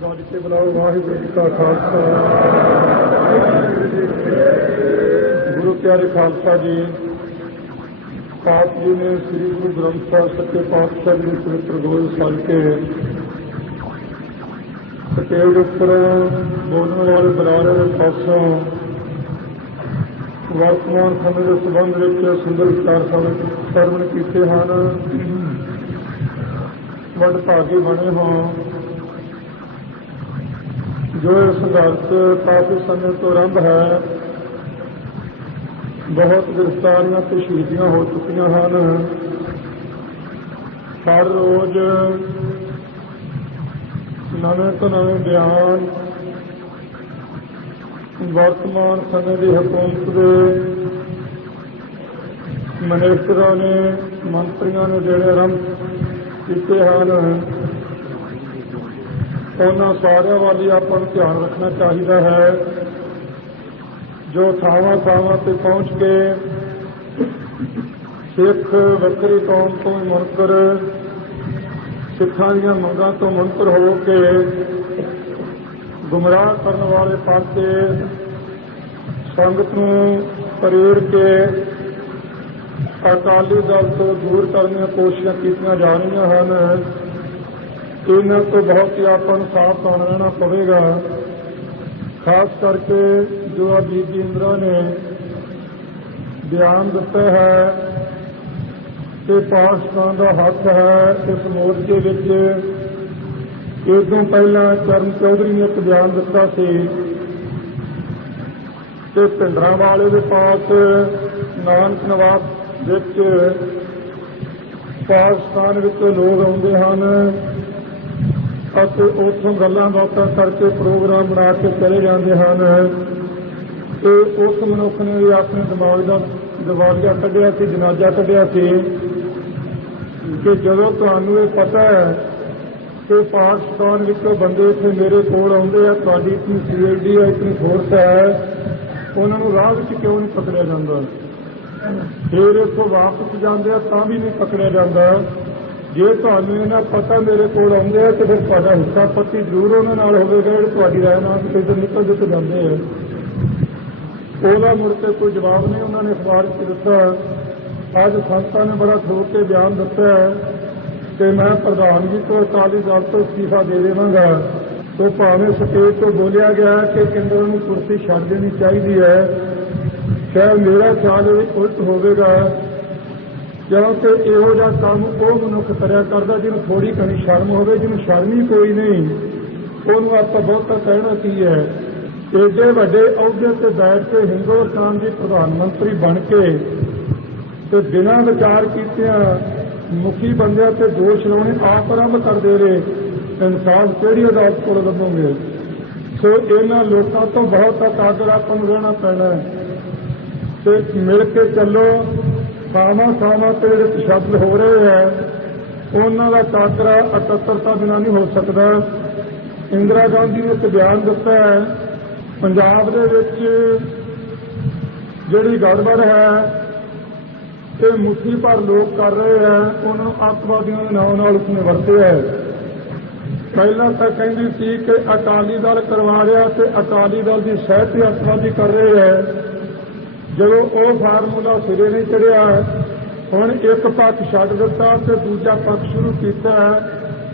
ਗੱਜ ਕੇ ਬੁਲਾਓ। ਵਾਹਿਗੁਰੂ ਜੀ ਕਾ ਖਾਲਸਾ, ਗੁਰੂ ਪਿਆਰੇ ਖਾਲਸਾ ਜੀ। ਆਪ ਜੀ ਨੇ ਸ੍ਰੀ ਗੁਰੂ ਗ੍ਰੰਥ ਸਾਹਿਬ ਸੱਚੇ ਪਾਤਸ਼ਾਹ ਜੀ ਦੇ ਪਵਿੱਤਰ ਗੋਲ ਸਾਜ ਕੇ ਸਟੇਜ ਉੱਪਰ ਬੋਲਣ ਵਾਲੇ ਬੁਲਾਰੇ ਦੇ ਪਾਸੋਂ ਵਰਤਮਾਨ ਸਮੇਂ ਦੇ ਸੰਬੰਧ ਵਿੱਚ ਸੁੰਦਰ ਵਿਚਾਰ ਸਰਵਣ ਕੀਤੇ ਹਨ। ਵੱਡ ਭਾਗੀ ਬਣੇ ਹੋ ਜੋ ਇਹ ਸੰਘਰਸ਼ ਕਾਫੀ ਸਮੇਂ ਤੋਂ ਆਰੰਭ ਹੈ। ਬਹੁਤ ਗ੍ਰਿਫਤਾਰੀਆਂ ਤੇ ਸ਼ਹੀਦੀਆਂ ਹੋ ਚੁੱਕੀਆਂ ਹਨ। ਹਰ ਰੋਜ਼ ਨਵੇਂ ਤੋਂ ਨਵੇਂ ਬਿਆਨ ਵਰਤਮਾਨ ਸਮੇਂ ਦੀ ਹਕੂਮਤ ਦੇ ਮਨਿਸਟਰਾਂ ਨੇ, ਮੰਤਰੀਆਂ ਨੇ ਜਿਹੜੇ ਆਰੰਭ ਕੀਤੇ ਹਨ, ਉਹਨਾਂ ਸਾਰਿਆਂ ਵੱਲ ਹੀ ਆਪਾਂ ਨੂੰ ਧਿਆਨ ਰੱਖਣਾ ਚਾਹੀਦਾ ਹੈ। ਜੋ ਥਾਵਾਂ ਥਾਵਾਂ ਤੇ ਪਹੁੰਚ ਕੇ ਸਿੱਖ ਵੱਖਰੀ ਕੌਮ ਤੋਂ ਮੁਨਕਰ, ਸਿੱਖਾਂ ਦੀਆਂ ਮੰਗਾਂ ਤੋਂ ਮੁਨਕਰ ਹੋ ਕੇ ਗੁੰਮਰਾਹ ਕਰਨ ਵਾਲੇ ਪਾਸੇ ਸੰਗਤ ਨੂੰ ਪ੍ਰੇਰ ਕੇ ਅਕਾਲੀ ਦਲ ਤੋਂ ਦੂਰ ਕਰਨ ਦੀਆਂ ਕੋਸ਼ਿਸ਼ਾਂ ਕੀਤੀਆਂ ਜਾ ਰਹੀਆਂ ਹਨ। ਇਹਨਾਂ ਤੋਂ ਬਹੁਤ ਹੀ ਆਪਾਂ ਨੂੰ ਸਾਵਧਾਨ ਰਹਿਣਾ ਪਵੇਗਾ। ਖਾਸ ਕਰਕੇ ਜੋ ਬੀਬੀ ਇੰਦਰਾ ਨੇ ਬਿਆਨ ਦਿੱਤਾ ਹੈ ਕਿ ਪਾਕਿਸਤਾਨ ਦਾ ਹੱਥ ਹੈ ਇਸ ਮੋਰਚੇ ਵਿੱਚ। ਇਸ ਤੋਂ ਪਹਿਲਾਂ ਚਰਨ ਚੌਧਰੀ ਨੇ ਇੱਕ ਬਿਆਨ ਦਿੱਤਾ ਸੀ ਕਿ ਭਿੰਡਰਾਂਵਾਲੇ ਦੇ ਪਾਸ ਨਾਨਕ ਨਿਵਾਸ ਵਿੱਚ ਪਾਕਿਸਤਾਨ ਵਿੱਚ ਲੋਕ ਆਉਂਦੇ ਹਨ ਅਤੇ ਉੱਥੋਂ ਗੱਲਾਂ ਬਾਤਾਂ ਕਰਕੇ ਪ੍ਰੋਗਰਾਮ ਬਣਾ ਕੇ ਚਲੇ ਜਾਂਦੇ ਹਨ। ਤੇ ਉਸ ਮਨੁੱਖ ਨੇ ਵੀ ਆਪਣੇ ਦਿਮਾਗ ਦਾ ਦਿਵਾਲੀਆ ਕੱਢਿਆ ਸੀ, ਜਨਾਜ਼ਾ ਕੱਢਿਆ ਸੀ ਕਿ ਜਦੋਂ ਤੁਹਾਨੂੰ ਇਹ ਪਤਾ ਹੈ ਕਿ ਪਾਕਿਸਤਾਨ ਵਿੱਚੋਂ ਬੰਦੇ ਇੱਥੇ ਮੇਰੇ ਕੋਲ ਆਉਂਦੇ ਆ, ਤੁਹਾਡੀ ਇਤਨੀ CID ਹੈ, ਇਤਨੀ ਫੋਰਸ ਹੈ, ਉਹਨਾਂ ਨੂੰ ਰਾਹ ਵਿੱਚ ਕਿਉਂ ਨਹੀਂ ਪਕੜਿਆ ਜਾਂਦਾ? ਫਿਰ ਇੱਥੋਂ ਵਾਪਸ ਜਾਂਦੇ ਆ ਤਾਂ ਵੀ ਨਹੀਂ ਪਕੜਿਆ ਜਾਂਦਾ। ਜੇ ਤੁਹਾਨੂੰ ਇਹਨਾਂ ਪਤਾ ਮੇਰੇ ਕੋਲ ਆਉਂਦੇ ਆ ਤੇ ਫਿਰ ਤੁਹਾਡਾ ਹਿੱਸਾ ਪੱਤੀ ਜ਼ਰੂਰ ਉਹਨਾਂ ਨਾਲ ਹੋਵੇਗਾ ਜਿਹੜੇ ਤੁਹਾਡੀ ਰਾਏ ਨਾਲ ਕਿਤੇ ਨਿਕਲਦੇ ਤੇ ਜਾਂਦੇ ਆ। ਉਹਦਾ ਮੁੜ ਕੇ ਕੋਈ ਜਵਾਬ ਨਹੀਂ ਉਹਨਾਂ ਨੇ ਅਖਬਾਰ 'ਚ ਦਿੱਤਾ। ਅੱਜ ਸੰਤਾਂ ਨੇ ਬੜਾ ਠੋਕ ਕੇ ਬਿਆਨ ਦਿੱਤਾ ਕਿ ਮੈਂ ਪ੍ਰਧਾਨਗੀ ਤੋਂ ਅਕਾਲੀ ਦਲ ਤੋਂ ਅਸਤੀਫਾ ਦੇ ਦੇਵਾਂਗਾ। ਤੇ ਭਾਵੇਂ ਸਟੇਜ ਤੋਂ ਬੋਲਿਆ ਗਿਆ ਕਿ ਕੇਂਦਰ ਨੂੰ ਕੁਰਸੀ ਛੱਡ ਦੇਣੀ ਚਾਹੀਦੀ ਹੈ, ਸ਼ਾਇਦ ਮੇਰਾ ਖਿਆਲ ਇਹ ਉਲਟ ਹੋਵੇਗਾ, ਕਿਉਂਕਿ ਇਹੋ ਜਿਹਾ ਕੰਮ ਉਹ ਮਨੁੱਖ ਕਰਿਆ ਕਰਦਾ ਜਿਹਨੂੰ ਥੋੜ੍ਹੀ ਘਣੀ ਸ਼ਰਮ ਹੋਵੇ। ਜਿਹਨੂੰ ਸ਼ਰਮ ਹੀ ਕੋਈ ਨਹੀਂ, ਉਹਨੂੰ ਆਪਾਂ ਬਹੁਤਾ ਕਹਿਣਾ ਕੀ ਹੈ। ਏਡੇ ਵੱਡੇ ਅਹੁਦੇ ਤੇ ਬੈਠ ਕੇ ਹਿੰਦੁਸਤਾਨ ਦੀ ਪ੍ਰਧਾਨ ਮੰਤਰੀ ਬਣ ਕੇ ਤੇ ਬਿਨਾਂ ਵਿਚਾਰ ਕੀਤਿਆਂ ਮੁਖੀ ਬੰਦਿਆਂ ਤੇ ਦੋਸ਼ ਲਾਉਣੇ ਆਪ ਆਰੰਭ ਕਰਦੇ ਰਹੇ। ਇਨਸਾਫ ਕਿਹੜੀ ਅਦਾਲਤ ਕੋਲ ਲੱਭੋਗੇ? ਸੋ ਇਹਨਾਂ ਲੋਕਾਂ ਤੋਂ ਬਹੁਤ ਆਦਰ ਆਪਾਂ ਨੂੰ ਰਹਿਣਾ ਪੈਣਾ ਤੇ ਮਿਲ ਕੇ ਚੱਲੋ। ਥਾਵਾਂ ਥਾਵਾਂ ਤੇ ਜਿਹੜੇ ਤਸ਼ੱਦਦ ਹੋ ਰਹੇ ਹੈ ਉਹਨਾਂ ਦਾ ਟਾਕਰਾ ਇਕੱਤਰਤਾ ਬਿਨਾਂ ਨਹੀਂ ਹੋ ਸਕਦਾ। ਇੰਦਰਾ ਗਾਂਧੀ ਨੇ ਇੱਕ ਬਿਆਨ ਦਿੱਤਾ ਹੈ, ਪੰਜਾਬ ਦੇ ਵਿੱਚ ਜਿਹੜੀ ਗੜਬੜ ਹੈ ਇਹ ਮੁੱਠੀ ਭਰ ਲੋਕ ਕਰ ਰਹੇ ਹੈ, ਉਹਨਾਂ ਨੂੰ ਅੱਤਵਾਦੀਆਂ ਦੇ ਨਾਂ ਨਾਲ ਉਸਨੇ ਵਰਤਿਆ ਹੈ। ਪਹਿਲਾਂ ਤਾਂ ਕਹਿੰਦੀ ਸੀ ਕਿ ਅਕਾਲੀ ਦਲ ਕਰਵਾ ਰਿਹਾ ਤੇ ਅਕਾਲੀ ਦਲ ਦੀ ਸਹਿਤ ਅੱਤਵਾਦੀ ਕਰ ਰਹੇ ਹੈ। ਜਦੋਂ ਉਹ ਫਾਰਮੂਲਾ ਸਿਰੇ ਨਹੀਂ ਚੜਿਆ, ਹੁਣ ਇੱਕ ਪੱਖ ਛੱਡ ਦਿੱਤਾ ਤੇ ਦੂਜਾ ਪੱਖ ਸ਼ੁਰੂ ਕੀਤਾ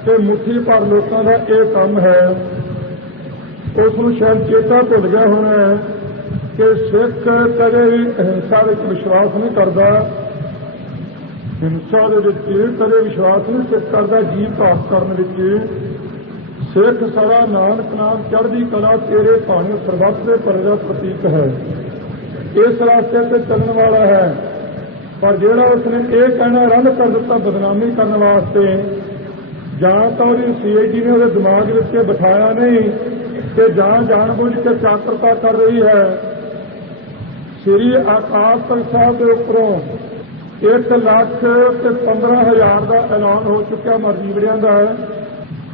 ਕਿ ਮੁੱਠੀ ਭਰ ਲੋਕਾਂ ਦਾ ਇਹ ਕੰਮ ਹੈ। ਉਸ ਨੂੰ ਸ਼ਾਇਦ ਚੇਤਾ ਭੁੱਲ ਗਿਆ ਹੋਣਾ ਕਿ ਸਿੱਖ ਕਦੇ ਵੀ ਹਿੰਸਾ ਵਿੱਚ ਵਿਸ਼ਵਾਸ ਨਹੀਂ ਕਰਦਾ। ਹਿੰਸਾ ਦੇ ਵਿੱਚ ਕਦੇ ਵਿਸ਼ਵਾਸ ਨਹੀਂ ਸਿੱਖ ਕਰਦਾ। ਜੀਵ ਘਾਤ ਕਰਨ ਵਿੱਚ ਸਿੱਖ ਸਦਾ ਨਾਨਕ ਨਾਮ ਚੜ੍ਹਦੀ ਕਲਾ ਤੇਰੇ ਭਾਣੇ ਸਰਬੱਤ ਦੇ ਭਲੇ ਦਾ ਪ੍ਰਤੀਕ ਹੈ। ਇਸ ਰਸਤੇ ਤੇ ਚੱਲਣ ਵਾਲਾ ਹੈ। ਪਰ ਜਿਹੜਾ ਉਸਨੇ ਇਹ ਕਹਿਣਾ ਆਰੰਭ ਕਰ ਦਿੱਤਾ ਬਦਨਾਮੀ ਕਰਨ ਵਾਸਤੇ, ਜਾਂ ਤਾਂ ਉਹਦੀ CID ਨੇ ਉਹਦੇ ਦਿਮਾਗ ਵਿੱਚ ਬਿਠਾਇਆ ਨਹੀਂ ਕਿ ਜਾਂ ਜਾਣਬੁੱਝ ਕੇ ਚਾਤਰਤਾ ਕਰ ਰਹੀ ਹੈ। ਸ੍ਰੀ ਅਕਾਲ ਤਖ਼ਤ ਸਾਹਿਬ ਦੇ ਉੱਪਰੋਂ 1,15,000 ਦਾ ਐਲਾਨ ਹੋ ਚੁੱਕਿਆ ਮਰਜ਼ੀਵੜਿਆਂ ਦਾ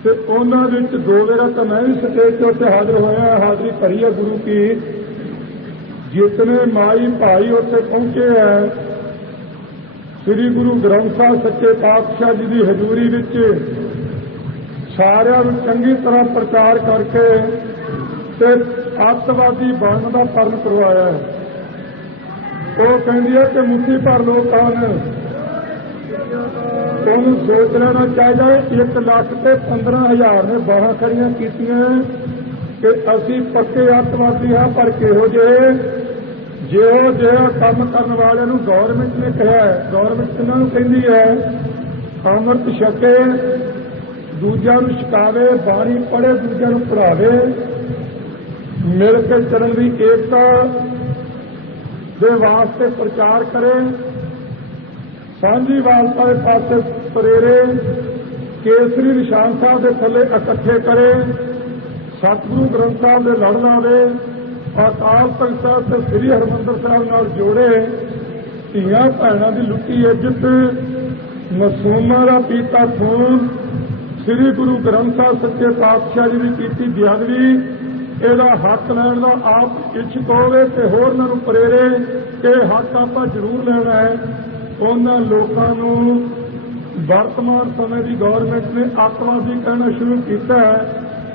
ਤੇ ਉਹਨਾਂ ਵਿੱਚ 2 ਵੇਰਾ ਤਾਂ ਮੈਂ ਵੀ ਸਟੇਜ ਤੇ ਉੱਤੇ ਹਾਜ਼ਰ ਹੋਇਆ, ਹਾਜ਼ਰੀ ਭਰੀ ਹੈ ਗੁਰੂ ਕੀ। जितने माई भाई उत्थे पहुंचे हैं श्री गुरु ग्रंथ साहिब सच्चे पातशाह जी की हजूरी विच सारिਆਂ ਨੂੰ चंगी तरह प्रचार करके ते अतवादी बनने का प्रण करवाया है। वो कहती है कि मुट्ठी भर लोग हैं उन्होंने सोच लेना चाहिए 1,15,000 ने बाहां खड़ियां कीतियां कि असी पक्के अतवादी हाँ, पर किहो जिहा काम करने वाले गौरमेंट ने कहा है। गौरमेंट इन्होंने कहती है अमृत छके, दूजिया छकावे, बाणी पढ़े, दूजिया पढ़ावे, मिल के चलन की एकता के वास्ते प्रचार करे, सांझी वालता के पासे प्रेरे, केसरी निशान साहब के थले इकट्ठे करे, सतगुरु ग्रंथ साहब के लड़ लावे, अकाल तख्त साहब से श्री हरमंदर साहब नाल जोड़े, धीआं भैणां दी लुटी इज्जत, मासूमां दा पीता खून, श्री गुरु ग्रंथ साहब सच्चे पातशाह जी की कीती बेअदबी, ਇਹਦਾ हक लैण का आप इच्छुक होवे ते होरनां नूं प्रेरे कि हक आपां जरूर लेना है। उन्हां लोकां नूं वर्तमान समय की गौरमेंट ने अतवादी कहना शुरू किया है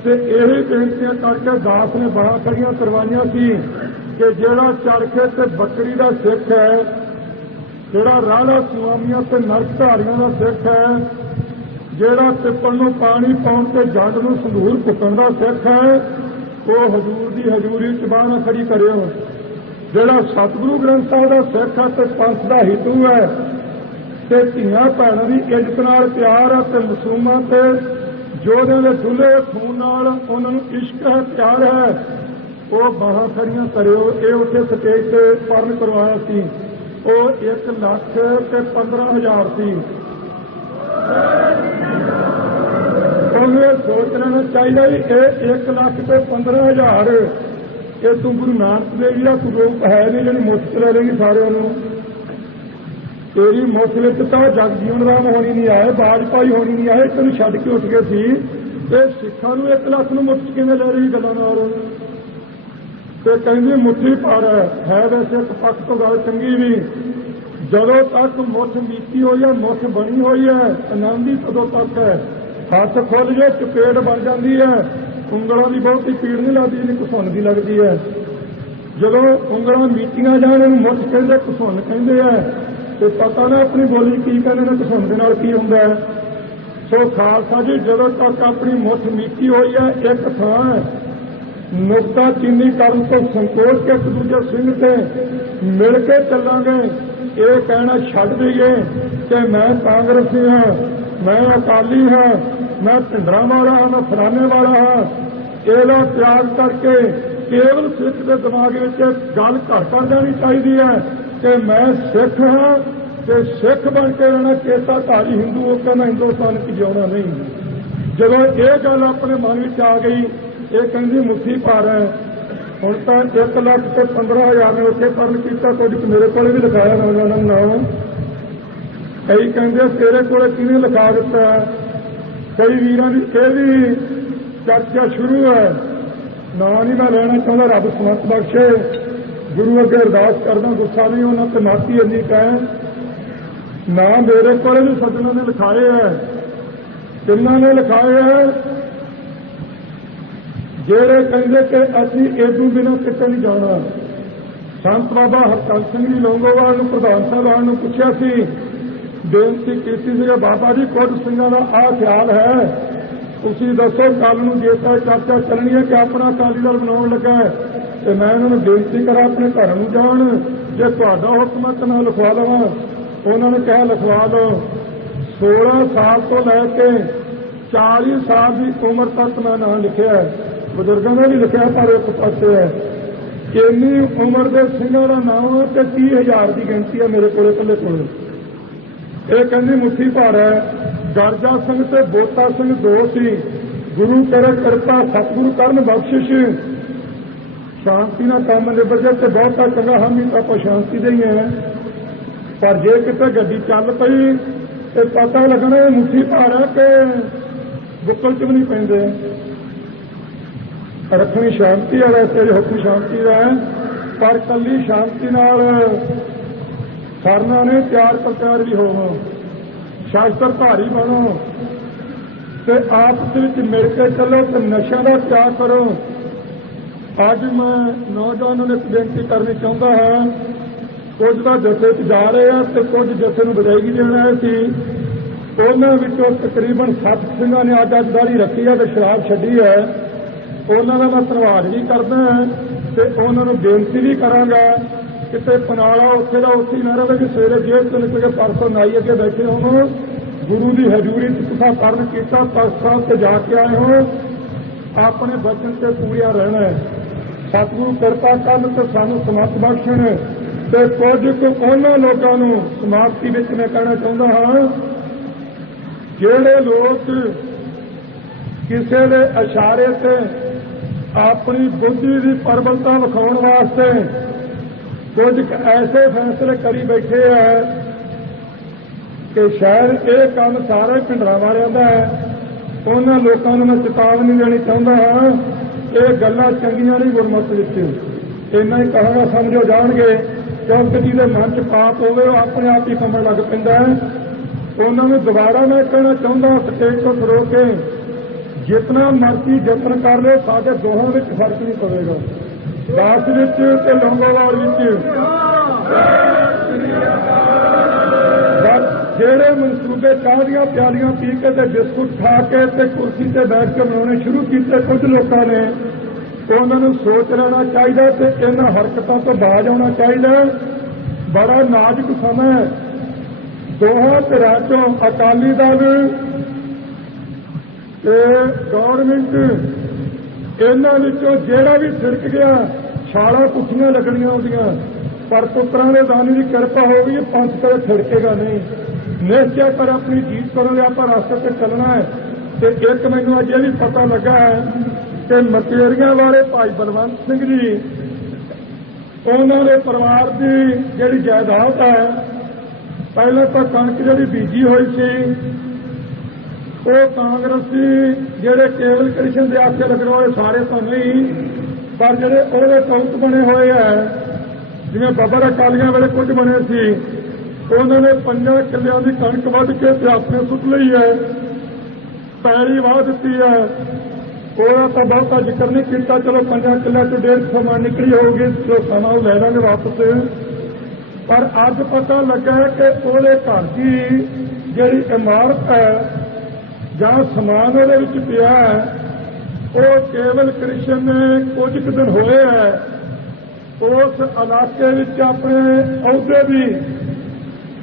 ते यही बेनतियां करके दास ने बाहां खड़ियां करवाइयां सी कि जिहड़ा चरखे ते बकरी का सिख है, जिहड़ा राला सुआमियां ते नरकधारियां का सिख है, जिहड़ा तिप्पण नूं पानी पाउण ते जंड नूं संधूर फुकण का सिख है, वो हजूर की हजूरी च बांह ना खड़ी करियो। जिहड़ा सतगुरु ग्रंथ साहिब का सिख है ते पंथ का हितू है ते धीआं भैणां दी इज्जत नाल प्यार है ते मासूमां ते जोधियां दे डुले खून नाल उन्हां नूं इश्क है, प्यार है, वो बाहां खड़ियां करियो। ये उत्थे स्टेज ते प्रण करवाया सी, वो 1,15,000 सी। सोच लेना चाहिए ये 1,15,000 ये तू गुरु नानक देव जी का रूप है नहीं जी मुफ्त चला लेगी सारे तेरी मुफ्त तो जग जीवन राम होनी नहीं आए, वाजपाई होनी नहीं आए, तेन छड्ड के उठ गए सी ते सिखां नूं 1 लाख नूं मुफ्त किवें ले रही गल्लां ते कहंदी मुट्ठी भर है। वैसे एक पक्ष तो गल चंगी भी, जदों तक मुठ मीती हुई है, मुठ बनी हुई है, आनंद ही तदों तक है। हथ खुल जे चपेट बन जाती है, उंगलों की बहुती पीड़ नहीं लगती जिन्हें घसुन की लगती है। जदों उंगलों मीटियां जान मुठ कहते घसुन कहते हैं तो पता ना अपनी बोली की कहते हैं घसुन के नाल की हुंदा है। सो खालसा जी जदों तक अपनी मुठ मीटी हुई है, एक थां नुकता चीनी करन तो संकोच के एक दूजे सिंह से मिल के चलांगे, ये कहना छड्ड दईए कि मैं कांग्रेसी हाँ, मैं अकाली हाँ, मैं भिंडरां वाला हाँ, मैं फलाने वाला हाँ, ਇਹਦਾ त्याग करके केवल सिख के दिमाग में गल घर कर जानी चाहिए है कि मैं सिख हाँ तो सिख बन के रहना, केसाधारी हिंदू वो कहना हिंदुस्तान की जिउना नहीं। जब ये गल अपने मन में आ गई, ये कहती मुट्ठी भर है। हुण तो 1,15,000 ने उत्थे प्रण किया, कुछ मेरे को भी लिखाया नौजवानों नाम, कई कहते तेरे को किने लिखा दिता है, कई वीरां की यह भी चर्चा शुरू है। ना नहीं मैं लेना चाहता, रब समत बख्शे, गुरु अगे अरदास करना, गुस्सा नहीं होना, तो माती इन्नी कह ना मेरे को भी सज्जनों ने लिखाए है, किन्हों ने लिखाए है, जेड़े कहते कि असी इदू बिना किते नहीं जाना। संत बाबा हरचंद सिंह जी लौंगोवाल प्रधान साहब पूछा सी, बेनती की थी बाबा जी कुछ सिंह का आ ख्याल है, तुसी दसो कल नूं जे तां चर्चा चलनी है कि अपना अकाली दल बनाउण लगा है, तो मैं उन्होंने बेनती करा अपने घर नूं जाण, जे तुहाडा हुक्म है मैं लिखवा लवां। उन्होंने कहा लिखवा लो। 16 साल तो लैके 40 साल की उम्र तक मैं नाम लिखा है, बजुर्गों ने भी लिखा, पर एक पासे है इन्नी उम्र के सिंघां दा नाम ते 30,000 की गिनती है मेरे को कल्ले कोल। ये कहती मुट्ठी भर है। गरजा सिंह ते बोता सिंह दो सी, गुरु करे कृपा सतगुरु करन बख्शिश, शांति ना काम निबड़ जाए तो बहुत चंगा, हम भी आप शांति दे ही हैं, पर जे किते गड्डी चल पई तो पता लगना मुट्ठी भर है कि बुक्कल च भी नहीं पैंदे। रखनी शांति है, वैसे हुक्म शांति का है, पर कली शांति नाल ਸਰਨਾ ने ਤਿਆਰ ਪ੍ਰਚਾਰ भी ਹੋਵੋ, ਸ਼ਾਸਤਰ ਧਾਰੀ ਬਣੋ ਤੇ ਆਪਸ ਵਿੱਚ ਮਿਲ ਕੇ ਚੱਲੋ ਤੇ ਨਸ਼ਿਆਂ ਦਾ ਤਿਆਗ ਕਰੋ। ਅੱਜ ਮੈਂ ਨੌਜਵਾਨਾਂ ਨੂੰ ਇੱਕ ਬੇਨਤੀ ਕਰਨੀ ਚਾਹੁੰਦਾ ਹਾਂ, ਕੁਝ ਤਾਂ ਜਥੇ 'ਚ ਜਾ ਰਹੇ ਆ ਤੇ ਕੁਝ ਜਥੇ ਨੂੰ ਵਿਦਾਇਗੀ ਦੇਣ ਆਏ ਸੀ। ਉਹਨਾਂ ਵਿੱਚੋਂ ਤਕਰੀਬਨ 7 ਸਿੰਘਾਂ ਨੇ ਅੱਜ ਦਾੜੀ ਰੱਖੀ ਹੈ ਤੇ ਸ਼ਰਾਬ ਛੱਡੀ ਹੈ। ਉਹਨਾਂ ਦਾ ਮੈਂ ਧੰਨਵਾਦ ਵੀ ਕਰਦਾ ਤੇ ਉਹਨਾਂ ਨੂੰ ਬੇਨਤੀ ਵੀ ਕਰਾਂਗਾ, ਕਿਤੇ ਪਨਾਲਾ ਉੱਥੇ ਦਾ ਉੱਥੇ ਹੀ ਨਾ ਰਹੇ ਕਿ ਸਵੇਰੇ ਜੇਲ੍ਹ ਤੋਂ ਨਿਕਲ ਕੇ ਪਰਸੋਂ ਨਾਈ ਅੱਗੇ ਬੈਠੇ ਹੋਵੋ, ਗੁਰੂ ਦੀ ਹਜ਼ੂਰੀ 'ਚ ਤੁਸੀਂ ਕਰਨ ਕੀਤਾ, ਤਖ਼ਤ ਸਾਹਿਬ ਤੇ ਜਾ ਕੇ ਆਏ ਹੋ, ਆਪਣੇ ਬਚਨ ਤੇ ਪੂਰਿਆ ਰਹਿਣਾ ਹੈ। ਸਤਿਗੁਰੂ ਕਿਰਪਾ ਕਰਨ ਤੇ ਸਾਨੂੰ ਸਮਤ ਬਖਸ਼ਣ ਤੇ ਕੁਝ ਕੁ ਉਹਨਾਂ ਲੋਕਾਂ ਨੂੰ ਸਮਾਪਤੀ ਵਿੱਚ ਮੈਂ ਕਹਿਣਾ ਚਾਹੁੰਦਾ ਹਾਂ, ਜਿਹੜੇ ਲੋਕ ਕਿਸੇ ਦੇ ਇਸ਼ਾਰੇ ਤੇ ਆਪਣੀ ਬੁੱਧੀ ਦੀ ਪ੍ਰਬਲਤਾ ਵਿਖਾਉਣ ਵਾਸਤੇ ਕੁਝ ਐਸੇ ਫੈਸਲੇ ਕਰੀ ਬੈਠੇ ਆ ਕਿ ਸ਼ਾਇਦ ਇਹ ਕੰਮ ਸਾਰੇ ਭਿੰਡਰਾਂ ਵਾਲਿਆਂ ਦਾ ਹੈ। ਉਹਨਾਂ ਲੋਕਾਂ ਨੂੰ ਮੈਂ ਚੇਤਾਵਨੀ ਦੇਣੀ ਚਾਹੁੰਦਾ ਹਾਂ, ਇਹ ਗੱਲਾਂ ਚੰਗੀਆਂ ਨਹੀਂ ਗੁਰਮਤਿ ਵਿੱਚ। ਇੰਨਾ ਹੀ ਕਹਾਂਗਾ, ਸਮਝੋ ਜਾਣਗੇ, ਕਿਉਂਕਿ ਜਿਹਦੇ ਮਨ 'ਚ ਪਾਪ ਹੋਵੇ ਉਹ ਆਪਣੇ ਆਪ ਹੀ ਕੰਬਣ ਲੱਗ ਪੈਂਦਾ ਹੈ। ਉਹਨਾਂ ਨੂੰ ਦੁਬਾਰਾ ਮੈਂ ਕਹਿਣਾ ਚਾਹੁੰਦਾ, ਸਟੇਜ ਤੋਂ ਖਲੋ ਕੇ ਜਿਤਨਾ ਮਰਜ਼ੀ ਯਤਨ ਕਰ ਲਓ, ਸਾਡੇ ਦੋਹਾਂ ਵਿੱਚ ਫਰਕ ਨਹੀਂ ਪਵੇਗਾ, ਦਾਸ ਵਿੱਚ ਤੇ ਲੌਂਗੋਵਾਲ ਵਿੱਚ। ਜਿਹੜੇ ਮਨਸੂਬੇ ਚਾਹ ਦੀਆਂ ਪਿਆਲੀਆਂ ਪੀ ਕੇ ਤੇ ਬਿਸਕੁਟ ਖਾ ਕੇ ਤੇ ਕੁਰਸੀ ਤੇ ਬੈਠ ਕੇ ਬਣਾਉਣੇ ਸ਼ੁਰੂ ਕੀਤੇ ਕੁਝ ਲੋਕਾਂ ਨੇ, ਉਹਨਾਂ ਨੂੰ ਸੋਚ ਲੈਣਾ ਚਾਹੀਦਾ ਤੇ ਇਹਨਾਂ ਹਰਕਤਾਂ ਤੋਂ ਬਾਜ਼ ਆਉਣਾ ਚਾਹੀਦਾ। ਬੜਾ ਨਾਜ਼ੁਕ ਸਮਾਂ ਹੈ। ਦੋਹਾਂ ਧਿਰਾਂ ਚੋਂ ਅਕਾਲੀ ਦਲ ਤੇ ਗੌਰਮਿੰਟ, ਇਹਨਾਂ ਵਿੱਚੋਂ ਜਿਹੜਾ ਵੀ ਛਿੜਕ ਗਿਆ ਛਾਲਾਂ ਪੁੱਠੀਆਂ ਲੱਗਣੀਆਂ ਉਹਦੀਆਂ, ਪਰ ਪੁੱਤਰਾਂ ਦੇ ਦਾਨੀ ਦੀ ਕਿਰਪਾ ਹੋ ਗਈ, ਪੰਥ ਕਦੇ ਛਿੜਕੇਗਾ ਨਹੀਂ। ਨਿਸ਼ਚੈ ਕਰ ਆਪਣੀ ਜੀਤ ਕਰਨ ਲਈ ਆਪਾਂ ਰਸਤੇ ਤੇ ਚੱਲਣਾ ਹੈ। ਤੇ ਇੱਕ ਮੈਨੂੰ ਅੱਜ ਇਹ ਵੀ ਪਤਾ ਲੱਗਾ ਹੈ ਕਿ ਮਕੇਰੀਆਂ ਵਾਲੇ ਭਾਈ ਬਲਵੰਤ ਸਿੰਘ ਜੀ, ਉਹਨਾਂ ਦੇ ਪਰਿਵਾਰ ਦੀ ਜਿਹੜੀ ਜਾਇਦਾਦ ਹੈ, ਪਹਿਲਾਂ ਤਾਂ ਕਣਕ ਜਿਹੜੀ ਬੀਜੀ ਹੋਈ ਸੀ ਉਹ ਕਾਂਗਰਸੀ ਜਿਹੜੇ ਕੇਵਲ ਕ੍ਰਿਸ਼ਨ ਦੇ ਆਖੇ ਲੱਗਣ ਵਾਲੇ ਸਾਰੇ ਤਾਂ ਨਹੀਂ, ਪਰ ਜਿਹੜੇ ਉਹਦੇ ਕੌਂਕ ਬਣੇ ਹੋਏ ਹੈ, ਜਿਵੇਂ ਬਾਬਾ ਅਕਾਲੀਆਂ ਵੇਲੇ ਕੁਝ ਬਣੇ ਸੀ, ਉਹਨਾਂ ਨੇ 5 ਕਿੱਲਿਆਂ ਦੀ ਕਣਕ ਵੱਢ ਕੇ ਤੇ ਆਪਣੇ ਸੁੱਟ ਲਈ ਹੈ, ਪੈਲੀ ਵਾਹ ਦਿੱਤੀ ਹੈ। ਉਹਦਾ ਤਾਂ ਬਹੁਤਾ ਜ਼ਿਕਰ ਨਹੀਂ ਕੀਤਾ, ਚਲੋ 5 ਕਿੱਲਿਆਂ ਤੋਂ 150 ਮਣ ਨਿਕਲੀ ਹੋਊਗੀ, ਜੋ ਸਮਾਂ ਉਹ ਲੈ ਲਾਂਗੇ ਵਾਪਸ। ਪਰ ਅੱਜ ਪਤਾ ਲੱਗਾ ਹੈ ਕਿ ਉਹਦੇ ਘਰ ਦੀ ਜਿਹੜੀ ਇਮਾਰਤ ਹੈ ਜਾਂ ਸਮਾਨ ਉਹਦੇ ਵਿੱਚ ਪਿਆ ਹੈ, ਉਹ ਕੇਵਲ ਕ੍ਰਿਸ਼ਨ ਨੇ ਕੁਝ ਕੁ ਦਿਨ ਹੋਏ ਹੈ ਉਸ ਇਲਾਕੇ ਵਿੱਚ ਆਪਣੇ ਅਹੁਦੇ ਦੀ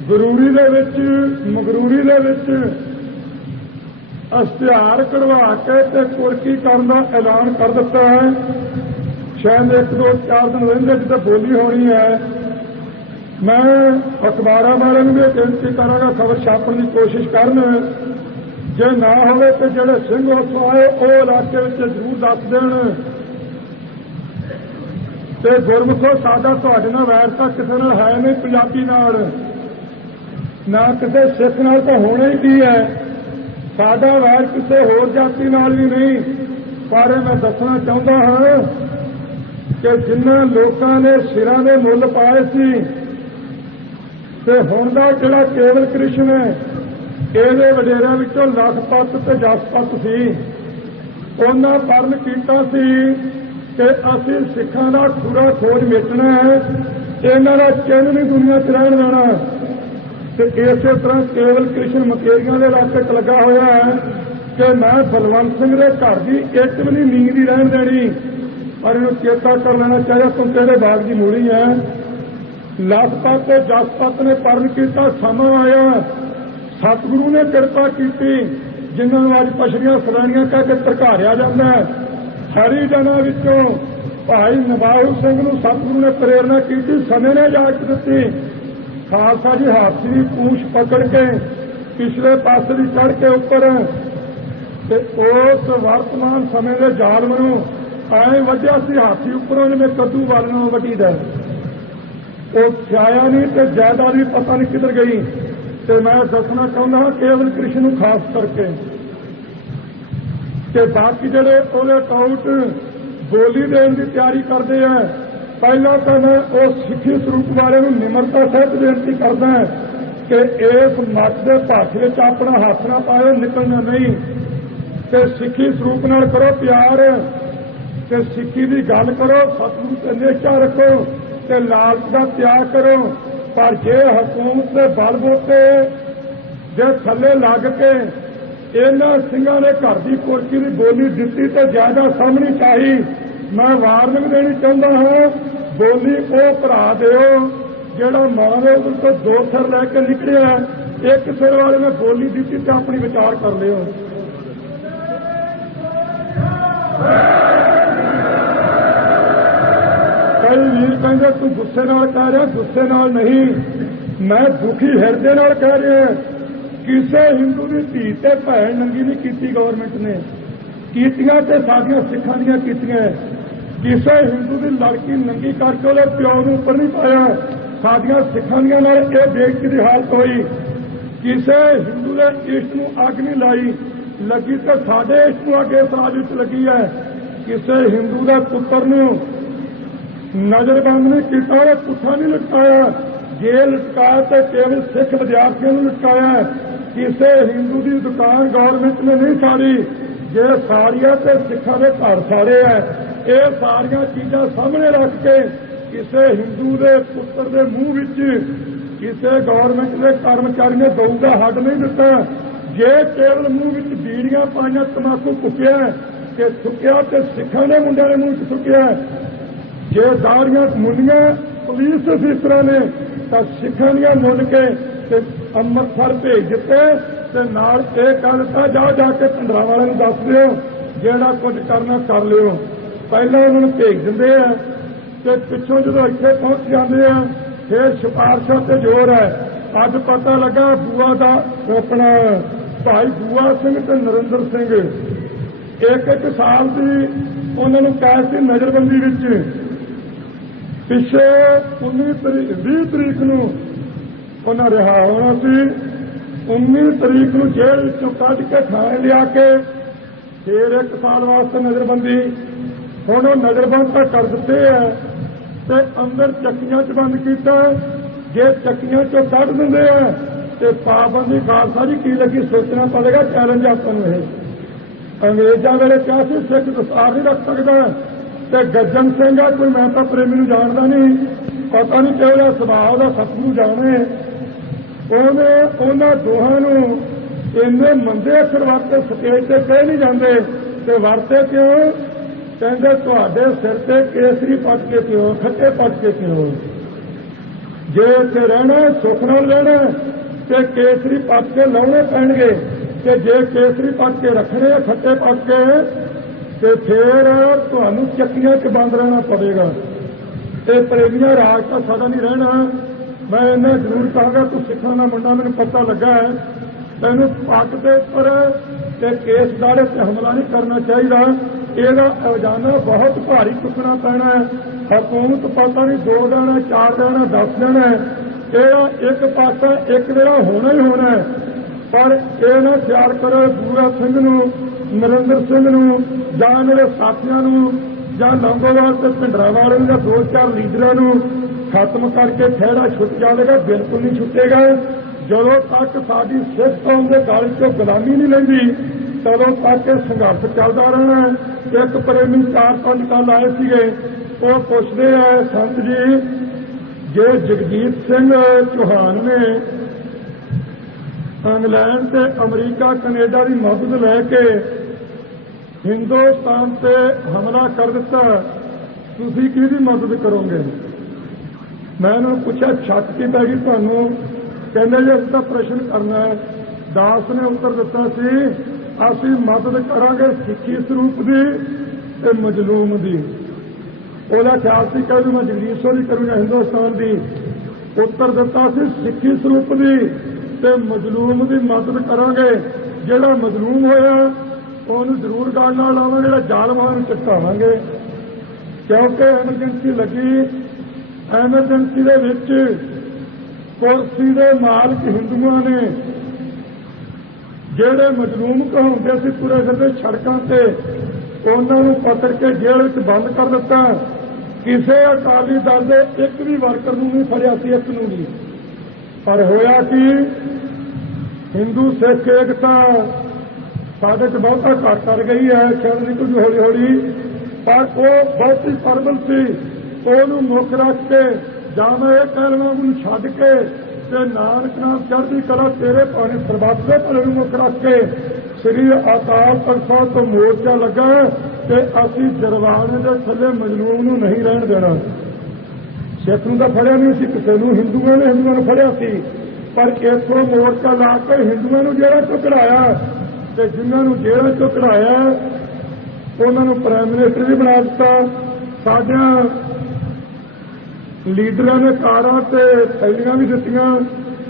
ਜ਼ਰੂਰੀ ਦੇ ਵਿੱਚ ਮਗਰੂਰੀ ਦੇ ਵਿੱਚ ਇਸ਼ਤਿਹਾਰ ਕਢਵਾ ਕੇ ਤੇ ਕੁਰਕੀ ਕਰਨ ਦਾ ਐਲਾਨ ਕਰ ਦਿੱਤਾ ਹੈ। ਸ਼ਾਇਦ 1-2-4 ਦਿਨ ਰਹਿੰਦੇ ਜਿੱਦਾਂ ਬੋਲੀ ਹੋਣੀ ਹੈ। ਮੈਂ ਅਖਬਾਰਾਂ ਵਾਲਿਆਂ ਨੂੰ ਵੀ ਬੇਨਤੀ ਕਰਾਂਗਾ, ਖਬਰ ਛਾਪਣ ਦੀ ਕੋਸ਼ਿਸ਼ ਕਰਨ, ਜੇ ਨਾ ਹੋਵੇ ਤੇ ਜਿਹੜੇ ਸਿੰਘ ਉੱਥੋਂ ਆਏ ਉਹ ਇਲਾਕੇ ਵਿੱਚ ਜ਼ਰੂਰ ਦੱਸ ਦੇਣ। ਤੇ ਗੁਰਮੁਖੋ, ਸਾਡਾ ਤੁਹਾਡੇ ਨਾਲ ਵੈਰ ਤਾਂ ਕਿਸੇ ਨਾਲ ਹੈ ਨਹੀਂ, ਪੰਜਾਬੀ ਨਾਲ ਨਾ ਕਿਸੇ ਸਿੱਖ ਨਾਲ ਤਾਂ ਹੋਣਾ ਹੀ ਕੀ ਹੈ। ਸਾਡਾ ਵੈਰ ਕਿਸੇ ਹੋਰ ਜਾਤੀ ਨਾਲ ਵੀ ਨਹੀਂ। ਪਰ ਮੈਂ ਦੱਸਣਾ ਚਾਹੁੰਦਾ ਹਾਂ ਕਿ ਜਿਨ੍ਹਾਂ ਲੋਕਾਂ ਨੇ ਸਿਰਾਂ ਦੇ ਮੁੱਲ ਪਾਏ ਸੀ ਤੇ ਹੁਣ ਦਾ ਜਿਹੜਾ ਕੇਵਲ ਕ੍ਰਿਸ਼ਨ ਹੈ, ਇਹਦੇ ਵਡੇਰਿਆਂ ਵਿੱਚੋਂ ਲਖਪਤ ਤੇ ਜਸਪਤ ਸੀ। ਉਹਨਾਂ ਪਰਨ ਕੀਤਾ ਸੀ ਕਿ ਅਸੀਂ ਸਿੱਖਾਂ ਦਾ ਖੁਰਾ ਖੋਜ ਮਿਟਣਾ ਹੈ, ਇਹਨਾਂ ਦਾ ਚਿੰਨ੍ਹ ਨਹੀਂ ਦੁਨੀਆ 'ਚ ਰਹਿਣ ਦੇਣਾ। ਤੇ ਇਸੇ ਤਰ੍ਹਾਂ ਕੇਵਲ ਕ੍ਰਿਸ਼ਨ ਮਕੇਰੀਆਂ ਦੇ ਇਲਾਕੇ 'ਚ ਲੱਗਾ ਹੋਇਆ ਹੈ ਕਿ ਮੈਂ ਬਲਵੰਤ ਸਿੰਘ ਦੇ ਘਰ ਦੀ ਇੱਕ ਵੀ ਨਹੀਂ ਨੀਂਦ ਹੀ ਰਹਿਣ ਦੇਣੀ। ਪਰ ਇਹਨੂੰ ਚੇਤਾ ਕਰ ਲੈਣਾ ਚਾਹੀਦਾ, ਤੂੰ ਤੇਰੇ ਬਾਗ ਦੀ ਮੂਲੀ ਹੈ। ਲਖਪਤ ਤੇ ਜਸਪਤ ਨੇ ਪਰਨ ਕੀਤਾ, ਸਮਾਂ ਆਇਆ, ਸਤਿਗੁਰੂ ਨੇ ਕਿਰਪਾ ਕੀਤੀ, ਜਿਨ੍ਹਾਂ ਨੂੰ ਅੱਜ ਪਛੜੀਆਂ ਸੈਲਾਨੀਆਂ ਕਹਿ ਕੇ ਧਰਕਾਰਿਆ ਜਾਂਦਾ ਹੈ। ਹਰੀਜਨਾਂ ਵਿੱਚੋਂ ਭਾਈ ਨਵਾਹੂ ਸਿੰਘ ਨੂੰ ਸਤਿਗੁਰੂ ਨੇ ਪ੍ਰੇਰਨਾ ਕੀਤੀ, ਸਮੇਂ ਨੇ ਇਜਾਜ਼ਤ ਦਿੱਤੀ। ਖਾਲਸਾ ਜੀ ਹਾਥੀ ਦੀ ਪੂਛ ਪਕੜ ਕੇ ਪਿਛਲੇ ਪਾਸੇ ਦੀ ਚੜ੍ਹ ਕੇ ਉੱਪਰ ਤੇ ਉਸ ਵਰਤਮਾਨ ਸਮੇਂ ਦੇ ਜ਼ਾਲਮ ਨੂੰ ਐਂ ਵੱਢਿਆ ਸੀ ਹਾਥੀ ਉੱਪਰੋਂ, ਜਿਵੇਂ ਕੱਦੂ ਵੱਲ ਨੂੰ ਵੱਢੀਦਾ। ਉਹ ਛਾਇਆ ਨਹੀਂ ਤੇ ਜਾਇਦਾਦ ਵੀ ਪਤਾ ਨਹੀਂ ਕਿੱਧਰ ਗਈ। ਤੇ ਮੈਂ ਦੱਸਣਾ ਚਾਹੁੰਦਾ ਹਾਂ ਕੇਵਲ ਕ੍ਰਿਸ਼ਨ ਨੂੰ ਖਾਸ ਕਰਕੇ, ਤੇ ਬਾਕੀ ਜਿਹੜੇ ਉਹਦੇ ਟਾਊਟ ਬੋਲੀ ਦੇਣ ਦੀ ਤਿਆਰੀ ਕਰਦੇ ਆ, ਪਹਿਲਾਂ ਤਾਂ ਮੈਂ ਉਸ ਸਿੱਖੀ ਸਰੂਪ ਵਾਲੇ ਨੂੰ ਨਿਮਰਤਾ ਸਹਿਤ ਬੇਨਤੀ ਕਰਦਾ ਕਿ ਇਸ ਮੱਤ ਦੇ ਭਾਸ਼ ਵਿੱਚ ਆਪਣਾ ਹੱਥ ਨਾ ਪਾਇਓ, ਨਿਕਲਣਾ ਨਹੀਂ, ਤੇ ਸਿੱਖੀ ਸਰੂਪ ਨਾਲ ਕਰੋ ਪਿਆਰ, ਤੇ ਸਿੱਖੀ ਦੀ ਗੱਲ ਕਰੋ, ਸਤਿਗੁਰੂ ਤੇ ਨਿਸ਼ਠਾ ਰੱਖੋ, ਤੇ ਲਾਲਚ ਦਾ ਤਿਆਗ ਕਰੋ। ਪਰ ਜੇ ਹਕੂਮਤ ਦੇ ਬਲਬੂਤੇ ਜੇ ਥੱਲੇ ਲੱਗ ਕੇ ਇਹਨਾਂ ਸਿੰਘਾਂ ਨੇ ਘਰ ਦੀ ਕੁਰਸੀ ਦੀ ਬੋਲੀ ਦਿੱਤੀ ਤੇ ਜ਼ਿਆਦਾ ਸਾਹਮਣੀ ਚਾਹੀ, ਮੈਂ ਵਾਰਨਿੰਗ ਦੇਣੀ ਚਾਹੁੰਦਾ ਹਾਂ, ਬੋਲੀ ਉਹ ਭਰਾ ਦਿਓ ਜਿਹੜਾ ਮਾਂ ਦੇ ਉਧਰ ਤੋਂ 2 ਸਿਰ ਲੈ ਕੇ ਨਿਕਲਿਆ, ਇੱਕ ਸਿਰ ਵਾਲੇ ਨੇ ਬੋਲੀ ਦਿੱਤੀ ਤੇ ਆਪਣੀ ਵਿਚਾਰ ਕਰ ਲਿਓ। ਕਈ ਵੀਰ ਕਹਿੰਦੇ ਤੂੰ ਗੁੱਸੇ ਨਾਲ ਕਹਿ ਰਿਹਾ, ਗੁੱਸੇ ਨਾਲ ਨਹੀਂ, ਮੈਂ ਦੁਖੀ ਹਿਰਦੇ ਨਾਲ ਕਹਿ ਰਿਹਾ। ਕਿਸੇ ਹਿੰਦੂ ਦੀ ਧੀ ਤੇ ਭੈਣ ਨੰਗੀ ਨਹੀਂ ਕੀਤੀ ਗੌਰਮੈਂਟ ਨੇ, ਕੀਤੀਆਂ ਤੇ ਸਾਡੀਆਂ ਸਿੱਖਾਂ ਦੀਆਂ ਕੀਤੀਆਂ। ਕਿਸੇ ਹਿੰਦੂ ਦੀ ਲੜਕੀ ਨੰਗੀ ਕਰਕੇ ਉਹਦੇ ਪਿਓ ਨੂੰ ਉੱਪਰ ਨਹੀਂ ਪਾਇਆ, ਸਾਡੀਆਂ ਸਿੱਖਾਂ ਦੀਆਂ ਨਾਲ ਇਹ ਬੇਇੱਜ਼ਤੀ ਦੀ ਹਾਲਤ ਹੋਈ। ਕਿਸੇ ਹਿੰਦੂ ਦੇ ਇਸ਼ਟ ਨੂੰ ਅੱਗ ਨਹੀਂ ਲਾਈ, ਲੱਗੀ ਤੇ ਸਾਡੇ ਇਸ਼ਟ ਨੂੰ ਅੱਗ ਇਸ ਰਾਜ ਵਿੱਚ ਲੱਗੀ ਹੈ। ਕਿਸੇ ਹਿੰਦੂ ਦਾ ਪੁੱਤਰ ਨੂੰ ਨਜ਼ਰਬੰਦ ਨਹੀਂ ਕੀਤਾ, ਉਹ ਪੁੱਠਾ ਨਹੀਂ ਲਟਕਾਇਆ, ਜੇਲ੍ਹ ਲਟਕਾਇਆ ਤੇ ਕੇਵਲ ਸਿੱਖ ਵਿਦਿਆਰਥੀਆਂ ਨੂੰ ਲਟਕਾਇਆ। ਕਿਸੇ ਹਿੰਦੂ ਦੀ ਦੁਕਾਨ ਗੌਰਮੈਂਟ ਨੇ ਨਹੀਂ ਸਾੜੀ, ਜੇ ਸਾੜੀਆਂ ਤੇ ਸਿੱਖਾਂ ਦੇ ਘਰ ਸਾੜੇ ਹੈ। ਇਹ ਸਾਰੀਆਂ ਚੀਜ਼ਾਂ ਸਾਹਮਣੇ ਰੱਖ ਕੇ ਕਿਸੇ ਹਿੰਦੂ ਦੇ ਪੁੱਤਰ ਦੇ ਮੂੰਹ ਵਿੱਚ ਕਿਸੇ ਗੌਰਮੈਂਟ ਦੇ ਕਰਮਚਾਰੀ ਨੇ ਗਊ ਦਾ ਹੱਡ ਨਹੀਂ ਦਿੱਤਾ। ਜੇ ਕੇਵਲ ਮੂੰਹ ਵਿੱਚ ਬੀੜੀਆਂ ਪਾਈਆਂ, ਤਮਾਕੂ ਕੁੱਟਿਆ ਕਿ ਥੁੱਕਿਆ ਤੇ ਸਿੱਖਾਂ ਦੇ ਮੁੰਡਿਆਂ ਦੇ ਮੂੰਹ 'ਚ ਥੁੱਕਿਆ। ਜੇ ਦਾੜੀਆਂ ਮੁੰਨੀਆਂ ਪੁਲਿਸ ਅਫੀਸਰਾਂ ਨੇ ਤਾਂ ਸਿੱਖਾਂ ਦੀਆਂ ਮੁੰਨ ਕੇ ਤੇ ਅੰਮ੍ਰਿਤਸਰ ਭੇਜ ਦਿੱਤੇ, ਤੇ ਨਾਲ ਇਹ ਕਹਿ ਦਿੱਤਾ ਜਾ ਕੇ ਭਿੰਡਰਾਂ ਵਾਲਿਆਂ ਨੂੰ ਦੱਸ ਦਿਓ, ਜਿਹੜਾ ਕੁਝ ਕਰਨਾ ਕਰ ਲਿਓ। ਪਹਿਲਾਂ ਉਹਨਾਂ ਨੂੰ ਭੇਜ ਦਿੰਦੇ ਆ ਤੇ ਪਿੱਛੋਂ ਜਦੋਂ ਇੱਥੇ ਪਹੁੰਚ ਜਾਂਦੇ ਆ ਫਿਰ ਸਿਫਾਰਸ਼ਾਂ ਤੇ ਜ਼ੋਰ ਹੈ। ਅੱਜ ਪਤਾ ਲੱਗਾ ਬੂਆ ਦਾ ਆਪਣਾ ਭਾਈ ਬੂਆ ਸਿੰਘ ਤੇ ਨਰਿੰਦਰ ਸਿੰਘ 1 ਸਾਲ ਦੀ ਉਹਨਾਂ ਨੂੰ ਕੈਦ ਸੀ ਨਜ਼ਰਬੰਦੀ ਵਿੱਚ। ਪਿੱਛੇ 20 ਤਰੀਕ ਨੂੰ ਉਹਨਾਂ ਰਿਹਾ ਹੋਣਾ ਸੀ, 19 ਤਰੀਕ ਨੂੰ ਜੇਲ੍ਹ ਵਿੱਚੋਂ ਕੱਢ ਕੇ ਥਾਣੇ ਲਿਆ ਕੇ ਫਿਰ 1 ਸਾਲ ਵਾਸਤੇ ਨਜ਼ਰਬੰਦੀ। ਹੁਣ ਉਹ ਨਜ਼ਰਬੰਦ ਤਾਂ ਕਰ ਦਿੱਤੇ ਹੈ ਤੇ ਅੰਦਰ ਚੱਕੀਆਂ 'ਚ ਬੰਦ ਕੀਤਾ। ਜੇ ਚੱਕੀਆਂ 'ਚੋਂ ਕੱਢ ਦਿੰਦੇ ਆ ਤੇ ਪਾਬੰਦੀ ਖਾਲਸਾ ਜੀ ਕੀ ਲੱਗੀ ਸੋਚਣਾ ਪਵੇਗਾ। ਚੈਲੰਜ ਆਪਾਂ ਨੂੰ ਇਹ ਅੰਗਰੇਜ਼ਾਂ ਵੇਲੇ ਕਿਹਾ ਸੀ ਸਿੱਖ ਦਸਤਾਰ ਨਹੀਂ ਰੱਖ ਸਕਦਾ, ਤੇ ਗੱਜਣ ਸਿੰਘ ਆ ਕੋਈ, ਮੈਂ ਤਾਂ ਪ੍ਰੇਮੀ ਨੂੰ ਜਾਣਦਾ ਨਹੀਂ, ਪਤਾ ਨਹੀਂ ਕਿਹੋ ਜਿਹਾ ਸੁਭਾਅ ਦਾ, ਸਤਿਗੁਰੂ ਜਾਣੇ। ਉਹਨੇ ਉਹਨਾਂ ਦੋਹਾਂ ਨੂੰ ਇੰਨੇ ਮੰਦੇ ਅਖਰ ਵਰਤੇ, ਸਟੇਜ ਤੇ ਕਹਿ ਨਹੀਂ ਜਾਂਦੇ, ਤੇ ਵਰਤੇ ਕਿਉਂ? ਕਹਿੰਦੇ ਤੁਹਾਡੇ ਸਿਰ ਤੇ ਕੇਸਰੀ ਪੱਟ ਕੇ ਕਿਉਂ, ਖੱਟੇ ਪੱਟ ਕੇ ਕਿਉਂ? ਜੇ ਇੱਥੇ ਰਹਿਣਾ ਸੁੱਖ ਨਾਲ ਰਹਿਣਾ ਤੇ ਕੇਸਰੀ ਪੱਟ ਕੇ ਲਾਉਣੇ ਪੈਣਗੇ, ਤੇ ਜੇ ਕੇਸਰੀ ਪੱਟ ਕੇ ਰੱਖਣੇ ਆ ਖੱਟੇ ਪੱਟ ਕੇ, ਤੇ ਫਿਰ ਤੁਹਾਨੂੰ ਚੱਕੀਆਂ 'ਚ ਬੰਦ ਰਹਿਣਾ ਪਵੇਗਾ। ਤੇ ਪ੍ਰੇਮੀਆਂ ਰਾਜ ਤਾਂ ਸਾਡਾ ਨਹੀਂ ਰਹਿਣਾ। ਮੈਂ ਇਹਨਾਂ ਜ਼ਰੂਰ ਕਹਾਂਗਾ, ਤੂੰ ਸਿੱਖਾਂ ਦਾ ਮੁੰਡਾ, ਮੈਨੂੰ ਪਤਾ ਲੱਗਾ ਹੈ, ਤੈਨੂੰ ਪੱਟ ਦੇ ਉੱਪਰ ਤੇ ਕੇਸ ਦਾੜੇ ਤੇ ਹਮਲਾ ਨਹੀਂ ਕਰਨਾ ਚਾਹੀਦਾ। ਇਹਦਾ ਰੋਜ਼ਾਨਾ ਬਹੁਤ ਭਾਰੀ ਚੁੱਕਣਾ ਪੈਣਾ ਹੈ। ਹਕੂਮਤ ਪਤਾ ਨਹੀਂ 2 ਦਿਨ 4 ਦਿਨ 10 ਦਿਨ ਹੈ, ਇਹਦਾ ਇੱਕ ਪਾਸਾ ਇੱਕ ਵੇਲਾ ਹੋਣਾ ਹੀ ਹੋਣਾ ਹੈ। ਪਰ ਇਹ ਨਾ ਖਿਆਲ ਕਰੋ ਬੂਰਾ ਸਿੰਘ ਨੂੰ, ਨਰਿੰਦਰ ਸਿੰਘ ਨੂੰ, ਜਾਂ ਮੇਰੇ ਸਾਥੀਆਂ ਨੂੰ, ਜਾਂ ਲੌਂਗੋਵਾਲ ਤੇ ਭਿੰਡਰਾਂ ਵਾਲੇ ਨੂੰ, ਜਾਂ 2-4 ਲੀਡਰਾਂ ਨੂੰ ਖਤਮ ਕਰਕੇ ਖਹਿੜਾ ਛੁੱਟ ਜਾਵੇਗਾ। ਬਿਲਕੁਲ ਨਹੀਂ ਛੁੱਟੇਗਾ। ਜਦੋਂ ਤੱਕ ਸਾਡੀ ਸਿੱਖ ਕੌਮ ਦੇ ਗਲ 'ਚੋਂ ਗੁਲਾਮੀ ਨਹੀਂ ਲੈਂਦੀ, ਤਦੋਂ ਤੱਕ ਇਹ ਸੰਘਰਸ਼ ਚੱਲਦਾ ਰਹਿਣਾ। ਇੱਕ ਪ੍ਰੇਮੀ 4-5 ਕੱਲ ਆਏ ਸੀਗੇ, ਉਹ ਪੁੱਛਦੇ ਆ ਸੰਤ ਜੀ, ਜੇ ਜਗਜੀਤ ਸਿੰਘ ਚੌਹਾਨ ਨੇ ਇੰਗਲੈਂਡ ਤੇ ਅਮਰੀਕਾ ਕੈਨੇਡਾ ਦੀ ਮਦਦ ਲੈ ਕੇ ਹਿੰਦੁਸਤਾਨ ਤੇ ਹਮਲਾ ਕਰ ਦਿੱਤਾ, ਤੁਸੀਂ ਕਿਹਦੀ ਮਦਦ ਕਰੋਗੇ? ਮੈਂ ਉਹਨੂੰ ਪੁੱਛਿਆ ਸ਼ੱਕ ਕੀ ਪੈ ਗਈ ਤੁਹਾਨੂੰ? ਕਹਿੰਦੇ ਜੀ ਅਸੀਂ ਤਾਂ ਪ੍ਰਸ਼ਨ ਕਰਨਾ ਹੈ। ਦਾਸ ਨੇ ਉੱਤਰ ਦਿੱਤਾ ਸੀ, ਅਸੀਂ ਮਦਦ ਕਰਾਂਗੇ ਸਿੱਖੀ ਸਰੂਪ ਦੀ ਤੇ ਮਜਲੂਮ ਦੀ। ਉਹਦਾ ਖਿਆਲ ਸੀ ਕਿ ਮੈਂ ਜਗਦੀਸ਼ੋਰ ਦੀ ਕਰੂੰਗਾ ਹਿੰਦੁਸਤਾਨ ਦੀ। ਉੱਤਰ ਦਿੱਤਾ ਸੀ ਸਿੱਖੀ ਸਰੂਪ ਦੀ ਤੇ ਮਜਲੂਮ ਦੀ ਮਦਦ ਕਰਾਂਗੇ। ਜਿਹੜਾ ਮਜਲੂਮ ਹੋਇਆ ਉਹਨੂੰ ਜ਼ਰੂਰ ਗੱਲ ਨਾਲ ਲਾਵਾਂਗੇ, ਜਿਹੜਾ ਜ਼ਾਲਮ ਹੋਇਆ ਉਹਨੂੰ ਚਟਕਾਵਾਂਗੇ। ਕਿਉਂਕਿ ਐਮਰਜੈਂਸੀ ਲੱਗੀ, ਐਮਰਜੈਂਸੀ ਦੇ ਵਿੱਚ ਕੁਰਸੀ ਦੇ ਮਾਲਕ ਹਿੰਦੂਆਂ ਨੇ, ਜਿਹੜੇ ਮਜਲੂਮ ਕਹਾਉਂਦੇ ਸੀ ਤੁਰੇ ਫਿਰਦੇ ਸੜਕਾਂ ਤੇ, ਉਹਨਾਂ ਨੂੰ ਪਕੜ ਕੇ ਜੇਲ੍ਹ ਵਿੱਚ ਬੰਦ ਕਰ ਦਿੱਤਾ। ਕਿਸੇ ਅਕਾਲੀ ਦਲ ਦੇ ਇੱਕ ਵੀ ਵਰਕਰ ਨੂੰ ਨਹੀਂ ਫੜਿਆ ਸੀ, ਇੱਕ ਨੂੰ ਨਹੀਂ। ਪਰ ਹੋਇਆ ਕਿ ਹਿੰਦੂ ਸਿੱਖ ਏਕਤਾ ਸਾਡੇ 'ਚ ਬਹੁਤਾ ਘੱਟ ਕਰ ਗਈ ਹੈ, ਸ਼ਾਇਦ ਨਹੀਂ ਕੁਝ ਹੌਲੀ ਹੌਲੀ, ਪਰ ਉਹ ਬਹੁਤੀ ਸਰਬਲ ਸੀ। ਉਹਨੂੰ ਮੁੱਖ ਰੱਖ ਕੇ ਜਾਂ ਮੈਂ ਇਹ ਕਹਿ ਲਵਾਂ ਉਹਨੂੰ ਛੱਡ ਕੇ ਤੇ ਨਾਨਕ ਨਾਮ ਚੜ੍ਹਦੀ ਕਲਾ ਤੇਰੇ ਪਾਣੀ ਸਰਬੱਤ ਦੇ ਭਲੇ ਨੂੰ ਮੁੱਖ ਰੱਖ ਕੇ ਸ੍ਰੀ ਅਕਾਲ ਤਖ਼ਤ ਸਾਹਿਬ ਤੋਂ ਮੋਰਚਾ ਲੱਗਾ ਤੇ ਅਸੀਂ ਜਰਵਾਣੇ ਦੇ ਥੱਲੇ ਮਜਲੂਮ ਨੂੰ ਨਹੀਂ ਰਹਿਣ ਦੇਣਾ। ਸਿੱਖ ਨੂੰ ਤਾਂ ਫੜਿਆ ਨਹੀਂ ਸੀ ਕਿਸੇ ਨੂੰ, ਹਿੰਦੂਆਂ ਨੂੰ ਫੜਿਆ ਸੀ, ਪਰ ਇੱਥੋਂ ਮੋਰਚਾ ਲਾ ਕੇ ਹਿੰਦੂਆਂ ਨੂੰ ਜੇਲ੍ਹਾਂ ਚੋਂ ਕਢਾਇਆ ਤੇ ਜਿਨ੍ਹਾਂ ਨੂੰ ਜੇਲ੍ਹਾਂ ਚੋਂ ਕਢਾਇਆ ਉਹਨਾਂ ਨੂੰ ਪ੍ਰਾਈਮ ਮਿਨਿਸਟਰ ਵੀ ਬਣਾ ਦਿੱਤਾ। ਸਾਡਿਆਂ ਲੀਡਰਾਂ ਨੇ ਕਾਰਾਂ ਤੇ ਥੈਲੀਆਂ ਵੀ ਦਿੱਤੀਆਂ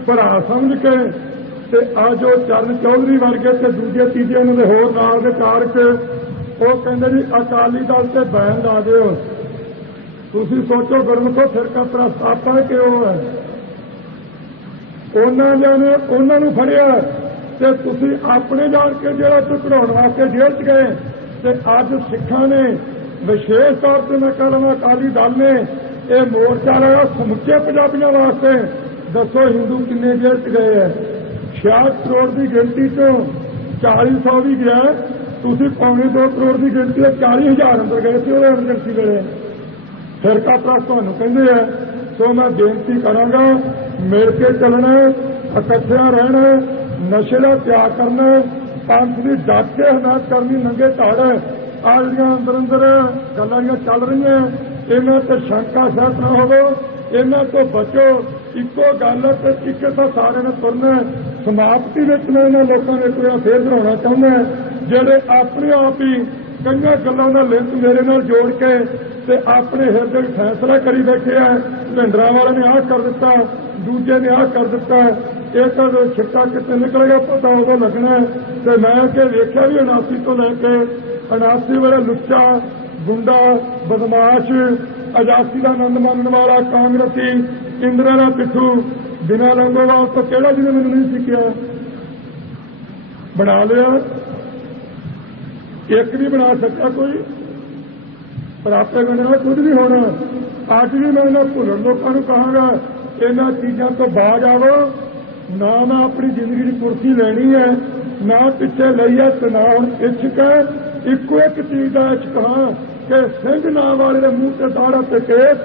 ਭਰਾ ਸਮਝ ਕੇ, ਤੇ ਅੱਜ ਉਹ ਚਰਨ ਚੌਧਰੀ ਵਰਗੇ ਤੇ ਦੂਜੇ ਤੀਜੇ ਉਹਨਾਂ ਦੇ ਹੋਰ ਨਾਲ ਦੇ ਚਾਰਕ ਉਹ ਕਹਿੰਦੇ ਜੀ ਅਕਾਲੀ ਦਲ ਤੇ ਬੈਨ ਲਾ ਦਿਓ। ਤੁਸੀਂ ਸੋਚੋ ਗੁਰਮੁਖੋ ਫਿਰਕਾ ਪ੍ਰਸਤਾਪਾ ਕਿਉਂ ਹੈ? ਉਹਨਾਂ ਨੂੰ ਫੜਿਆ ਤੇ ਤੁਸੀਂ ਆਪਣੇ ਜਾਣ ਕੇ ਜਿਹੜਾ ਕਢਾਉਣ ਵਾਸਤੇ ਜੇਲ੍ਹ 'ਚ ਗਏ। ਤੇ ਅੱਜ ਸਿੱਖਾਂ ਨੇ ਵਿਸ਼ੇਸ਼ ਤੌਰ ਤੇ ਮੈਂ ਕਹਿ ਲਵਾਂ ਅਕਾਲੀ ਦਲ ਨੇ ਇਹ ਮੋਰਚਾ ਲਾਇਆ ਸਮੁੱਚੇ ਪੰਜਾਬੀਆਂ ਵਾਸਤੇ। ਦੱਸੋ ਹਿੰਦੂ ਕਿੰਨੇ ਜੇਲ੍ਹ 'ਚ ਗਏ ਹੈ? 66 ਕਰੋੜ ਦੀ ਗਿਣਤੀ 'ਚੋਂ 4000 ਵੀ ਗਿਆ, ਤੁਸੀਂ 2.25 ਕਰੋੜ ਦੀ ਗਿਣਤੀ 40,000 ਅੰਦਰ ਗਏ ਸੀ ਉਹਦੇ ਐਮਰਜੈਂਸੀ ਵੇਲੇ। ਫਿਰਕਾ ਪ੍ਰਸਤ ਤੁਹਾਨੂੰ ਕਹਿੰਦੇ ਆ। ਸੋ ਮੈਂ ਬੇਨਤੀ ਕਰਾਂਗਾ ਮਿਲ ਕੇ ਚੱਲਣਾ, ਇਕੱਠਿਆਂ ਰਹਿਣਾ, ਨਸ਼ੇ ਦਾ ਤਿਆਗ ਕਰਨਾ, ਪੰਥ ਦੀ ਡਟ ਕੇ ਹਮਾਇਤ ਕਰਨੀ, ਨੰਗੇ ਧੜ ਆਹ ਜਿਹੜੀਆਂ ਅੰਦਰ ਗੱਲਾਂ ਚੱਲ ਰਹੀਆਂ ਇਹਨਾਂ ਤੇ ਸ਼ੰਕਾ ਸਹਿਤ ਨਾ ਹੋਵੋ, ਇਹਨਾਂ ਤੋਂ ਬਚੋ। ਇੱਕੋ ਗੱਲ ਤੇ ਇੱਕ ਤਾਂ ਸਾਰਿਆਂ ਨੇ ਤੁਰਨਾ। ਸਮਾਪਤੀ ਵਿੱਚ ਮੈਂ ਇਹਨਾਂ ਲੋਕਾਂ ਨੂੰ ਇੱਕ ਵਾਰ ਫੇਰ ਦੁਹਰਾਉਣਾ ਚਾਹੁੰਦਾ ਜਿਹੜੇ ਆਪਣੇ ਆਪ ਹੀ ਕਈਆਂ ਗੱਲਾਂ ਦਾ ਲਿੰਕ ਮੇਰੇ ਨਾਲ ਜੋੜ ਕੇ ਤੇ ਆਪਣੇ ਹਿਰਦੇ ਵਿੱਚ ਫੈਸਲਾ ਕਰੀ ਬੈਠੇ ਆ। ਭਿੰਡਰਾਂ ਵਾਲੇ ਨੇ ਆਹ ਕਰ ਦਿੱਤਾ, ਦੂਜੇ ਨੇ ਆਹ ਕਰ ਦਿੱਤਾ, ਇਹ ਤਾਂ ਛਿੱਟਾ ਕਿਤੇ ਨਿਕਲੇਗਾ ਪਤਾ ਉਦੋਂ ਲੱਗਣਾ। ਤੇ ਮੈਂ ਕਿ ਵੇਖਿਆ ਵੀ 79 ਤੋਂ ਲੈ ਕੇ 79 ਵੇਲੇ ਲੁੱਚਾ ਗੁੰਡਾ ਬਦਮਾਸ਼ ਆਜ਼ਾਦੀ ਦਾ ਆਨੰਦ ਮਾਣਨ ਵਾਲਾ ਕਾਂਗਰਸੀ ਇੰਦਰਾ ਦਾ ਪਿੱਠੂ ਬਿਨਾਂ ਲੰਗੋਵਾਲ ਤੋਂ ਕਿਹੜਾ ਜਿਹਨੇ ਮੈਨੂੰ ਨਹੀਂ ਸਿੱਖਿਆ ਬਣਾ ਲਿਆ। ਇੱਕ ਵੀ ਬਣਾ ਸਕਿਆ ਕੋਈ, ਪਰ ਆਪੇ ਬਣਿਆ ਕੁਝ ਨਹੀਂ ਹੋਣਾ। ਅੱਜ ਵੀ ਮੈਂ ਇਹਨਾਂ ਭੁੱਲਣ ਲੋਕਾਂ ਨੂੰ ਕਹਾਂਗਾ ਇਹਨਾਂ ਚੀਜ਼ਾਂ ਤੋਂ ਬਾਜ਼ ਆਵੋ। ਨਾ ਮੈਂ ਆਪਣੀ ਜ਼ਿੰਦਗੀ ਦੀ ਕੁਰਸੀ ਲੈਣੀ ਹੈ, ਨਾ ਪਿੱਛੇ ਲਈ ਹੈ, ਤੇ ਨਾ ਹੁਣ ਇਸ਼ਕ ਹੈ। ਇੱਕੋ ਇੱਕ ਚੀਜ਼ ਦਾ ਇਸ਼ਕ ਹਾਂ ਕਿ ਸਿੰਘ ਨਾਂ ਵਾਲੇ ਦੇ ਮੂੰਹ ਤੇ ਦਾੜਾ ਤੇ ਕੇਸ,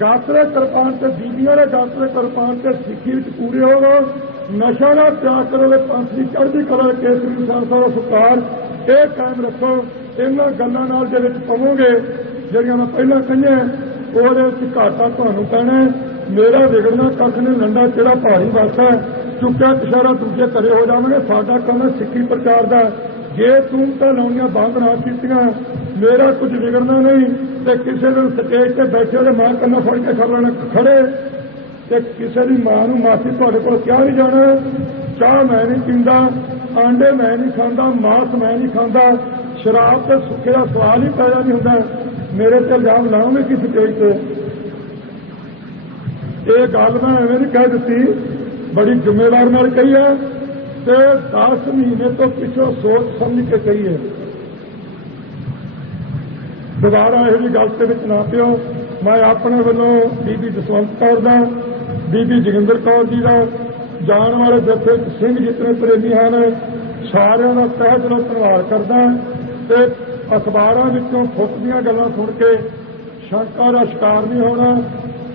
ਗਾਤਰੇ ਕਿਰਪਾਨ ਤੇ ਬੀਬੀਆਂ ਦੇ ਗਾਤਰੇ ਕਿਰਪਾਨ ਤੇ ਸਿੱਖੀ ਵਿੱਚ ਪੂਰੇ ਹੋਵੋ। ਨਸ਼ਾ ਨਾ ਤਿਆਗ ਕਰੋ ਤੇ ਪੰਥ ਦੀ ਚੜ੍ਹਦੀ ਕਲਾ ਕੇਸਰੀ ਨਿਸ਼ਾਨ ਸਾਹਿਬ ਸਤਿਕਾਰ ਇਹ ਕਾਇਮ ਰੱਖੋ। ਇਹਨਾਂ ਗੱਲਾਂ ਨਾਲ ਦੇ ਵਿੱਚ ਪਵੋਗੇ ਜਿਹੜੀਆਂ ਮੈਂ ਪਹਿਲਾਂ ਕਹੀਆਂ ਉਹਦੇ ਵਿੱਚ ਘਾਟਾ ਤੁਹਾਨੂੰ ਪੈਣਾ। ਮੇਰਾ ਵਿਗੜਨਾ ਕੱਖ ਨੇ ਲੰਡਾ ਜਿਹੜਾ ਭਾਰੀ ਵਾਸਾ ਚੁੱਕਿਆ ਪਿਛਾਰਾ ਦੂਜੇ ਘਰੇ ਹੋ ਜਾਵਾਂਗੇ। ਸਾਡਾ ਕੰਮ ਸਿੱਖੀ ਪ੍ਰਚਾਰ ਦਾ। ਜੇ ਤੂੰ ਤਾਂ ਲਾਉਣੀਆਂ ਬੰਦ ਨਾ ਕੀਤੀਆਂ ਮੇਰਾ ਕੁਝ ਵਿਗੜਨਾ ਨਹੀਂ। ਤੇ ਕਿਸੇ ਨੂੰ ਸਟੇਜ ਤੇ ਬੈਠੇ ਉਹਦੇ ਮਾਂ ਕੰਨਾਂ ਫੜ ਕੇ ਖੜੇ ਤੇ ਕਿਸੇ ਦੀ ਮਾਂ ਨੂੰ ਮਾਸੀ ਤੁਹਾਡੇ ਕੋਲ ਕਿਹਾ ਨਹੀਂ ਜਾਣਾ, ਚਾਹ ਮੈਂ ਨਹੀਂ ਪੀਂਦਾ, ਆਂਡੇ ਮੈਂ ਨਹੀਂ ਖਾਂਦਾ, ਮਾਸ ਮੈਂ ਨਹੀਂ ਖਾਂਦਾ, ਸ਼ਰਾਬ ਤੇ ਸੁੱਕੇ ਦਾ ਸਵਾਲ ਹੀ ਪੈਦਾ ਨਹੀਂ ਹੁੰਦਾ। ਮੇਰੇ ਤੇ ਇਲਜ਼ਾਮ ਲਾਉਂਗੇ ਕਿਸ ਸਟੇਜ ਤੇ? ਇਹ ਗੱਲ ਮੈਂ ਐਵੇਂ ਨਹੀਂ ਕਹਿ ਦਿੱਤੀ, ਬੜੀ ਜ਼ਿੰਮੇਵਾਰ ਨਾਲ ਕਹੀ ਹੈ ਤੇ 10 ਮਹੀਨੇ ਤੋਂ ਪਿੱਛੋਂ ਸੋਚ ਸਮਝ ਕੇ ਕਹੀ ਹੈ। ਦੁਬਾਰਾ ਇਹੋ ਜਿਹੀ ਗੱਲ ਦੇ ਵਿੱਚ ਨਾ ਪਿਓ। ਮੈਂ ਆਪਣੇ ਵੱਲੋਂ ਬੀਬੀ ਜਸਵੰਤ ਕੌਰ ਦਾ, ਬੀਬੀ ਜੋਗਿੰਦਰ ਕੌਰ ਜੀ ਦਾ, ਜਾਣ ਵਾਲੇ ਜਥੇ ਸਿੰਘ ਜਿਤਨੇ ਪ੍ਰੇਮੀ ਹਨ ਸਾਰਿਆਂ ਦਾ ਤਹਿ ਦਿਲੋਂ ਧੰਨਵਾਦ ਕਰਦਾ। ਤੇ ਅਖਬਾਰਾਂ ਵਿੱਚੋਂ ਫੁੱਟਦੀਆਂ ਗੱਲਾਂ ਸੁਣ ਕੇ ਸ਼ੰਕਾ ਦਾ ਸ਼ਿਕਾਰ ਨਹੀਂ ਹੋਣਾ।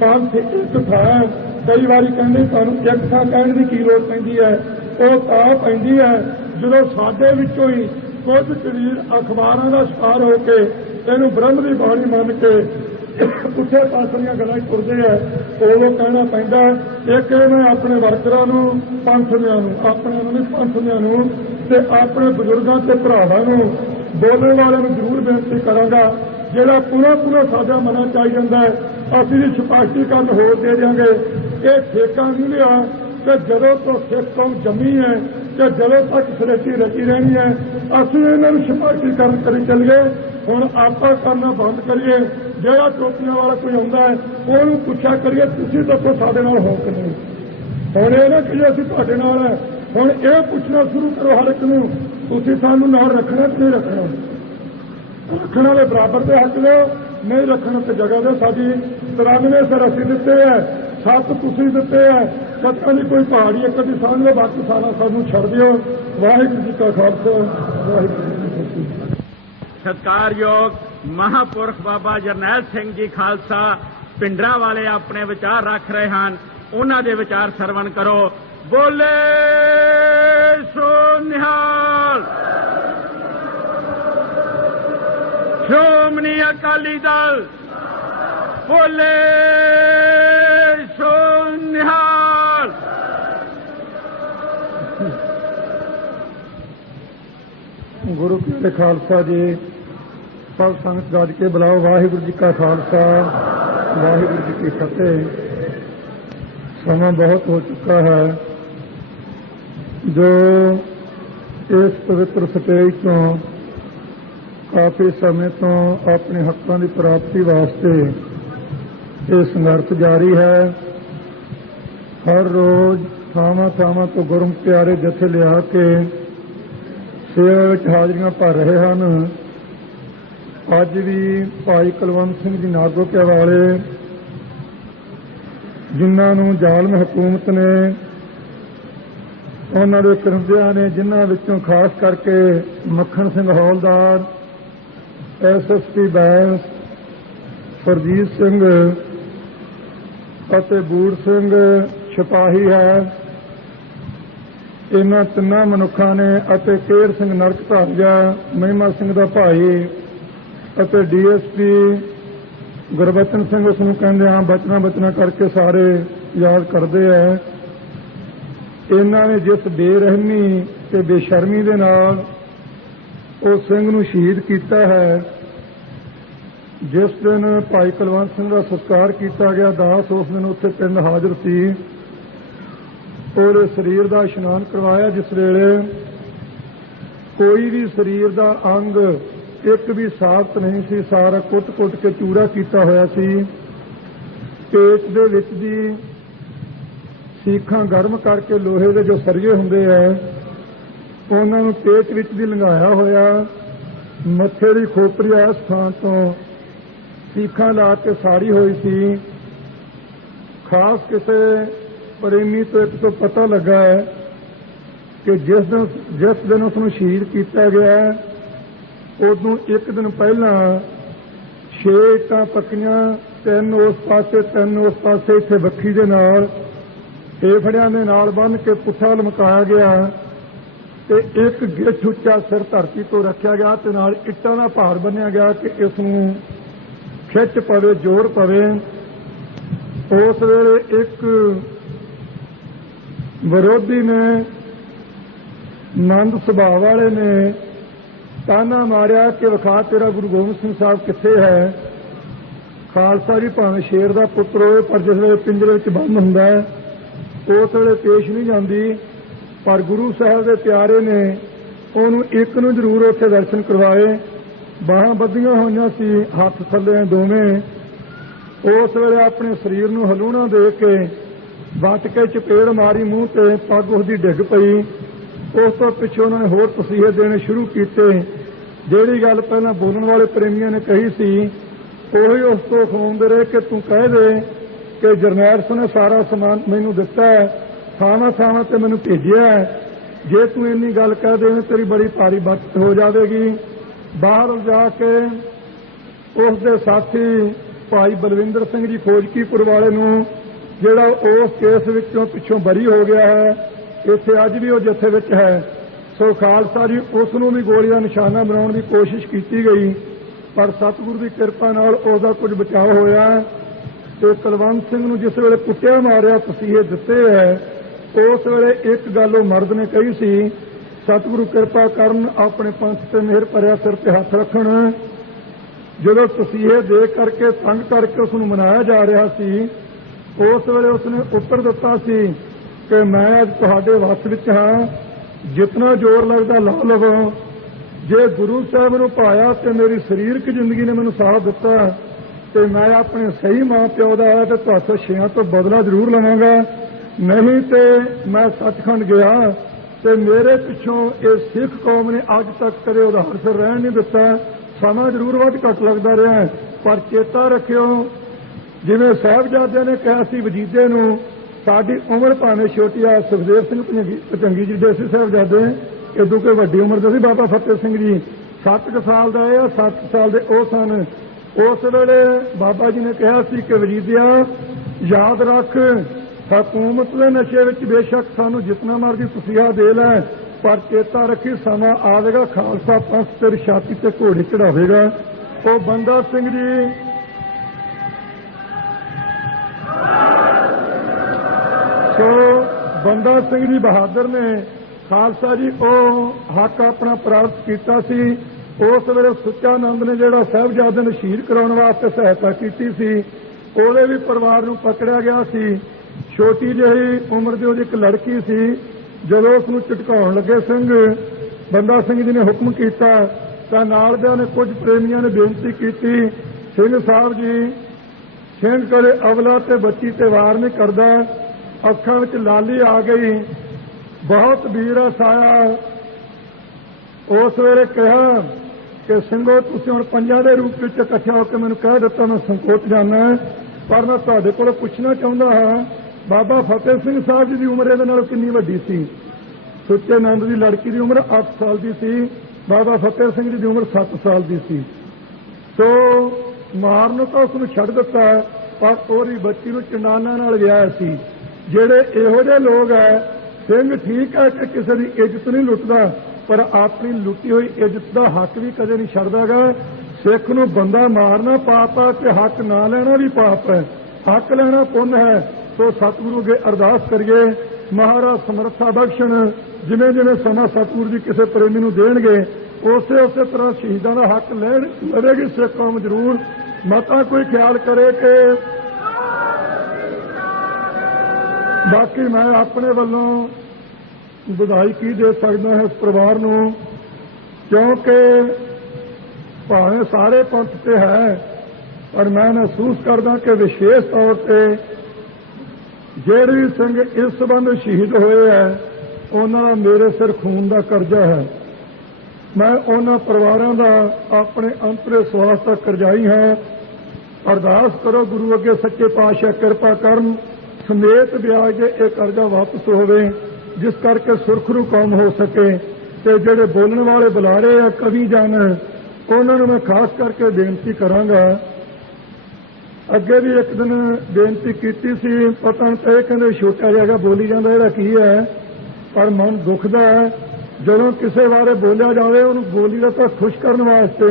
ਪੰਥ ਇੱਕ ਥਾਂ ਕਈ ਵਾਰੀ ਕਹਿੰਦੇ ਤੁਹਾਨੂੰ ਇੱਕ ਥਾਂ ਕਹਿਣ ਦੀ ਕੀ ਲੋੜ ਪੈਂਦੀ ਹੈ? ਉਹ ਤਾਂ ਪੈਂਦੀ ਹੈ ਜਦੋਂ ਸਾਡੇ ਵਿੱਚੋਂ ਹੀ ਕੁਝ ਕਬੀਰ ਅਖਬਾਰਾਂ ਦਾ ਸ਼ਿਕਾਰ ਹੋ ਕੇ ਇਹਨੂੰ ਬ੍ਰਹਮ ਦੀ ਬਾਣੀ ਮੰਨ ਕੇ ਪੁੱਠੇ ਪਾਸੇ ਦੀਆਂ ਗੱਲਾਂ ਤੁਰਦੇ ਆ। ਉਦੋਂ ਕਹਿਣਾ ਪੈਂਦਾ ਇੱਕ ਮੈਂ ਆਪਣੇ ਵਰਕਰਾਂ ਨੂੰ, ਪੰਥੀਆਂ ਨੂੰ, ਆਪਣੇ ਨੂੰ ਪੰਥੀਆਂ ਨੂੰ ਤੇ ਆਪਣੇ ਬਜ਼ੁਰਗਾਂ ਤੇ ਭਰਾਵਾਂ ਨੂੰ, ਬੋਲਣ ਵਾਲਿਆਂ ਨੂੰ ਜ਼ਰੂਰ ਬੇਨਤੀ ਕਰਾਂਗਾ ਜਿਹੜਾ ਪੂਰਾ ਸਾਡਾ ਮਨਾਂ ਚਾਹੀ ਜਾਂਦਾ ਹੈ ਅਸੀਂ ਵੀ ਸਪਸ਼ਟੀਕਰਨ ਹੋਰ ਦੇ ਦਿਆਂਗੇ। ਇਹ ਠੇਕਾ ਨਹੀਂ ਲਿਆ ਕਿ ਜਦੋਂ ਤੋਂ ਸਿੱਖ ਕੌਮ ਜੰਮੀ ਹੈ ਕਿ ਜਦੋਂ ਤੱਕ ਸ੍ਰਿਸ਼ਟੀ ਰਚੀ ਰਹਿਣੀ ਹੈ ਅਸੀਂ ਇਹਨਾਂ ਨੂੰ ਸਪਸ਼ਟੀਕਰਨ ਕਰੀ ਚੱਲੀਏ। ਹੁਣ ਆਪਾਂ ਕਰਨਾ ਬੰਦ ਕਰੀਏ। ਜਿਹੜਾ ਟੋਪੀਆਂ ਵਾਲਾ ਕੋਈ ਆਉਂਦਾ ਹੈ ਉਹਨੂੰ ਪੁੱਛਿਆ ਕਰੀਏ ਤੁਸੀਂ ਦੱਸੋ ਸਾਡੇ ਨਾਲ ਹੋ ਕਿ ਨਹੀਂ। ਹੁਣ ਇਹ ਨਾ ਕਿ ਅਸੀਂ ਤੁਹਾਡੇ ਨਾਲ ਹੈ, ਹੁਣ ਇਹ ਪੁੱਛਣਾ ਸ਼ੁਰੂ ਕਰੋ ਹਰ ਇੱਕ ਨੂੰ ਤੁਸੀਂ ਸਾਨੂੰ ਨਾਲ ਰੱਖਣਾ ਕਿ ਨਹੀਂ ਰੱਖਣਾ। ਰੱਖਣ ਵਾਲੇ ਬਰਾਬਰ ਦੇ ਹੱਕ ਦਿਓ, नहीं रखने ते जगह दे। साडी 93 सिर असीं दित्ते है, 7 तुसीं दित्ते है। पता नहीं कोई पहाड़ी एक भी सांझ लो, बाकी सारा सानू छड़ दिओ। वाहिगुरू जी का खालसा, वाहिगुरू जी की फतेह। सत्कारयोग महापुरख बाबा जरनैल सिंह जी खालसा पिंडरा वाले अपने विचार रख रहे हैं, उन्हां दे विचार सरवण करो। बोले सो निहाल। श्रोमणी अकाली दल बोले सो निहाल। गुरु के खालसा जी, सब संगत गज के बुलाओ। वाहिगुरू जी का खालसा, वाहिगुरू जी की फतेह। समा बहुत हो चुका है जो इस पवित्र स्टेज तो काफी समय तो अपने हकों की प्राप्ति वास्ते ये संघर्ष जारी है। हर रोज थावां थावां तो गुरु प्यारे जथे लिया के सेवा विच हाजरियां भर रहे हैं। अज भी भाई कुलवंत सिंह जी नागोके वाले जिन्होंने जालम हुकूमत ने उन्होंने करंदियां ने, जिन्हों विचों खास करके मक्खन सिंह हौलदार, SSP बैंस, सरजीत सिंह ਅਤੇ ਬੂੜ ਸਿੰਘ ਸਿਪਾਹੀ ਹੈ। ਇਹਨਾਂ ਤਿੰਨਾਂ ਮਨੁੱਖਾਂ ਨੇ ਅਤੇ ਕੇਰ ਸਿੰਘ ਨਰਕ ਧਾਰੀਆ, ਮਹਿਮਾ ਸਿੰਘ ਦਾ ਭਾਈ ਅਤੇ DSP ਗੁਰਬਚਨ ਸਿੰਘ, ਉਸ ਨੂੰ ਕਹਿੰਦੇ ਹਾਂ ਬਚਨਾ ਕਰਕੇ ਸਾਰੇ ਯਾਦ ਕਰਦੇ ਹੈ। ਇਹਨਾਂ ਨੇ ਜਿਸ ਬੇਰਹਿਮੀ ਤੇ ਬੇਸ਼ਰਮੀ ਦੇ ਨਾਲ ਉਸ ਸਿੰਘ ਨੂੰ ਸ਼ਹੀਦ ਕੀਤਾ ਹੈ। जिस दिन भाई कुलवंत सिंह का संस्कार किया गया, दास उस दिन उत्थे पिंड हाजिर सी और शरीर का इशनान करवाया। जिस वेले कोई भी शरीर का अंग एक भी साबित नहीं सी, सारा कुट के चूरा किया होया सी। पेट दे विच दी सीखां गर्म करके लोहे के जो सरिये हुंदे है उन्हां नूं पेट विच दी लंघाया होया। मत्थे दी खोपड़ी इस थां तो सीखा ला के साड़ी हुई सी। खास किसी प्रेमी तो एक तो पता लगा है कि जिस दिन उसनूं शहीद किया गया उदों एक दिन पहला 6 इट्टां पक्कियां, 3 उस पासे 3 उस पासे इत्थे बखी दे नाल फेफड़ियां दे नाल बन के पुट्ठा लमकाया गया ते एक गिੱਠ ਉੱਚਾ सिर धरती तो रखा गया ते नाल इट्टां दा भार बन्निया गया कि इसनूं खिच पवे, जोर पवे। उस वेले एक विरोधी ने, नंद सुभाव वाले ने ताना मारिया कि विखा तेरा गुरु गोबिंद सिंह साहब कित्थे है। खालसा जी भावें शेर का पुत्र होए पर जिस वेले पिंजरे विच बंद हुंदा है उस वेले पेश नहीं जाती। पर गुरु साहब के प्यारे ने उन्होंने एक नूं जरूर उत्थे दर्शन करवाए। बाहां बद्धियां होईयां सी, हथ थल्ले दोवें। उस वेले अपने शरीर नूं हलूणा दे के वट के चपेड़ मारी, मूँह ते पग उसदी डिग पई। उस तो पिछे उन्होंने होर तसीहे देने शुरू किए। जिहड़ी गल पहलां बोलण वाले प्रेमियों ने कही सी उही उस तो खवाउंदे रहे कि तूं कह दे कि जरनैल सिंह ने सारा समान मैनूं दित्ता है, थावां थावां ते मैनूं भेजिआ है। जे तूं इन्नी गल कह दे तेरी बड़ी भारी बचत हो जाएगी। बाहर जाके उसके साथी भाई बलविंदर सिंह जी खोजकीपुर वाले नूं जिहड़ा उस केस विचों पिछों बरी हो गया है, इत्थे अज भी वो जथे विच है। सो खालसा जी उसनूं भी गोली का निशाना बनाउण की कोशिश की गई पर सतगुरु की कृपा नाल उसदा कुछ बचाव होया। ते कुलवंत सिंह नूं जिस वेले कुੱਟਿਆ मारिया तसीहे दिते है उस वेले एक गल वो मर्द ने कही सी, सतगुरु कृपा करन अपने पंथ से मेहर भरिया सिर ते हथ रखण। जो तसीहे दे करके तंग करके उसनूं मनाया जा रहा सी उस वेले उसने उत्तर दिता सी कि मैं अज तुहाडे वस विच हां, जितना जोर लगदा ला लवो। जे गुरु साहब नूं पाया ते मेरी शरीरक जिंदगी ने मैनूं साथ दिता ते मैं अपने सही मां प्यो दा ते तुहाडे छेआं तो बदला जरूर लवांगा, नहीं ते मैं सचखंड गया ते मेरे पिछों इस सिख कौम ने अज तक कदे उधार सिर रहन नहीं दिता। समा जरूर वध घट लगता रहा है पर चेता रखियो जिवें साहिबजादिਆਂ ने कहा सी वजीदे नूं साडी उम्र भावें छोटी आ। सुखदेव सिंह भचंगी जी दे सी साहिबजादे, इदों कोई वड्डी उम्र दे सी बाबा फतेह सिंह जी 7 साल का है, 7 साल के वो सन। उस वेले बाबा जी ने कहा सी कि वजीदिया याद रख, हुकूमत के नशे विच बेशक सानू जितना मर्जी तसीहा दे लै, पर चेता रखी समा आवेगा खालसा पंथ तेरी छाती ते घोड़े चढ़ावेगा। वो बंदा सिंह जी सो बंदा सिंह जी बहादुर ने खालसा जी वो हक अपना प्राप्त किया सी। उस वेले सुच्चानंद ने जिहड़ा साहिबजादे ने शहीद कराउण वास्ते सहायता की सी, ਉਹਦੇ भी परिवार नूं पकड़िया गया सी। छोटी ਜਿਹੀ उम्र ਦੀ ਉਹਦੀ ਇੱਕ लड़की सी। ਜਦੋਂ ਉਸ ਨੂੰ ਝਟਕਾਉਣ ਲੱਗੇ ਸਿੰਘ ਬੰਦਾ ਸਿੰਘ ਜੀ ਨੇ ਹੁਕਮ ਕੀਤਾ ਤਾਂ ਨਾਲ ਦਿਆਂ ਨੇ ਕੁਝ ਪ੍ਰੇਮੀਆਂ ਨੇ ਬੇਨਤੀ ਕੀਤੀ, ਸਿੰਘ ਸਾਹਿਬ ਜੀ ਸਿੰਘ ਕਰੇ ਅਵਲਾ ਤੇ ਬੱਚੀ ਤੇ ਵਾਰ ਨਹੀਂ ਕਰਦਾ। ਅੱਖਾਂ ਵਿੱਚ ਲਾਲੀ ਆ ਗਈ, ਬਹੁਤ ਵੀਰਾ ਸਾਇਆ। ਉਸ ਵੇਲੇ ਕਿਹਾ ਕਿ ਸਿੰਘੋ ਤੁਸੀਂ ਹੁਣ ਪੰਜਾਂ ਦੇ ਰੂਪ ਵਿੱਚ ਇਕੱਠਿਆ ਹੋ ਕੇ ਮੈਨੂੰ ਕਹਿ ਦਿੱਤਾ, ਮੈਂ ਸੰਕੋਚ ਜਾਣਾ, ਪਰ ਮੈਂ ਤੁਹਾਡੇ ਕੋਲੋਂ ਪੁੱਛਣਾ ਚਾਹੁੰਦਾ ਹਾਂ बाबा फतेह सिंह साहब जी की उम्र ਇਹਦੇ ਨਾਲ ਕਿੰਨੀ ਵੱਡੀ ਸੀ। ਸੁੱਚੇ ਨੰਦ ਦੀ ਲੜਕੀ ਦੀ ਉਮਰ 8 ਸਾਲ ਦੀ ਸੀ, ਬਾਬਾ ਫਤਿਹ ਸਿੰਘ ਜੀ ਦੀ ਉਮਰ 7 ਸਾਲ ਦੀ ਸੀ। ਸੋ ਮਾਰਨ ਤਾਂ ਉਸ ਨੂੰ ਛੱਡ ਦਿੱਤਾ, ਪਰ ਉਹਦੀ ਬੱਚੀ ਨੂੰ ਚੰਡਾਨਾਂ ਨਾਲ ਵਿਆਹਿਆ ਸੀ। ਜਿਹੜੇ ਇਹੋ ਜਿਹੇ ਲੋਕ ਹੈ, ਸਿੰਘ ਠੀਕ ਹੈ ਕਿ ਕਿਸੇ ਦੀ ਇੱਜ਼ਤ ਨਹੀਂ ਲੁੱਟਦਾ, ਪਰ ਆਪਣੀ ਲੁੱਟੀ ਹੋਈ ਇੱਜ਼ਤ ਦਾ ਹੱਕ ਵੀ ਕਦੇ ਨਹੀਂ ਛੱਡਦਾਗਾ। ਸਿੱਖ ਨੂੰ ਬੰਦਾ ਮਾਰਨਾ ਪਾਪ ਹੈ ਤੇ ਹੱਕ ਨਾ ਲੈਣਾ ਵੀ ਪਾਪ ਹੈ, ਹੱਕ ਲੈਣਾ ਪੁੰਨ ਹੈ। तो सतगुरु अगे अरदास करिए महाराज समर्था बख्शण, जिमें जिमें समा सतगुरु जी किसी प्रेमी नूं देणगे उसे उसे तरह शहीदों का हक लवेगी सिख कौम जरूर। मता कोई ख्याल करे कि बाकी मैं अपने वालों बधाई की दे सकता है इस परिवार नूं, क्योंकि भावें सारे पंथ से है, पर मैं महसूस करदा कि विशेष तौर पर ਜਿਹੜੇ ਵੀ ਸਿੰਘ ਇਸ ਸੰਬੰਧ ਸ਼ਹੀਦ ਹੋਏ ਹੈ ਉਹਨਾਂ ਦਾ ਮੇਰੇ ਸਿਰ ਖੂਨ ਦਾ ਕਰਜ਼ਾ ਹੈ। ਮੈਂ ਉਹਨਾਂ ਪਰਿਵਾਰਾਂ ਦਾ ਆਪਣੇ ਅੰਤਰੇ ਸਵਾਸ ਤੱਕ ਕਰਜ਼ਾਈ ਹਾਂ। ਅਰਦਾਸ ਕਰੋ ਗੁਰੂ ਅੱਗੇ ਸੱਚੇ ਪਾਤਸ਼ਾਹ ਕਿਰਪਾ ਕਰਨ, ਸਮੇਤ ਵਿਆਜ ਦੇ ਇਹ ਕਰਜ਼ਾ ਵਾਪਸ ਹੋਵੇ, ਜਿਸ ਕਰਕੇ ਸੁਰਖਰੂ ਕੌਮ ਹੋ ਸਕੇ। ਤੇ ਜਿਹੜੇ ਬੋਲਣ ਵਾਲੇ ਬੁਲਾਰੇ ਆ ਕਵੀ ਜਨ, ਉਹਨਾਂ ਨੂੰ ਮੈਂ ਖਾਸ ਕਰਕੇ ਬੇਨਤੀ ਕਰਾਂਗਾ। ਅੱਗੇ ਵੀ ਇੱਕ ਦਿਨ ਬੇਨਤੀ ਕੀਤੀ ਸੀ, ਪਤਾ ਨਹੀਂ ਇਹ ਕਹਿੰਦੇ ਛੋਟਾ ਜਿਹਾ ਬੋਲੀ ਜਾਂਦਾ, ਇਹਦਾ ਕੀ ਹੈ, ਪਰ ਮਨ ਦੁਖਦਾ ਹੈ ਜਦੋਂ ਕਿਸੇ ਬਾਰੇ ਬੋਲਿਆ ਜਾਵੇ ਉਹਨੂੰ ਬੋਲੀ ਦਾ ਤਾਂ ਖੁਸ਼ ਕਰਨ ਵਾਸਤੇ,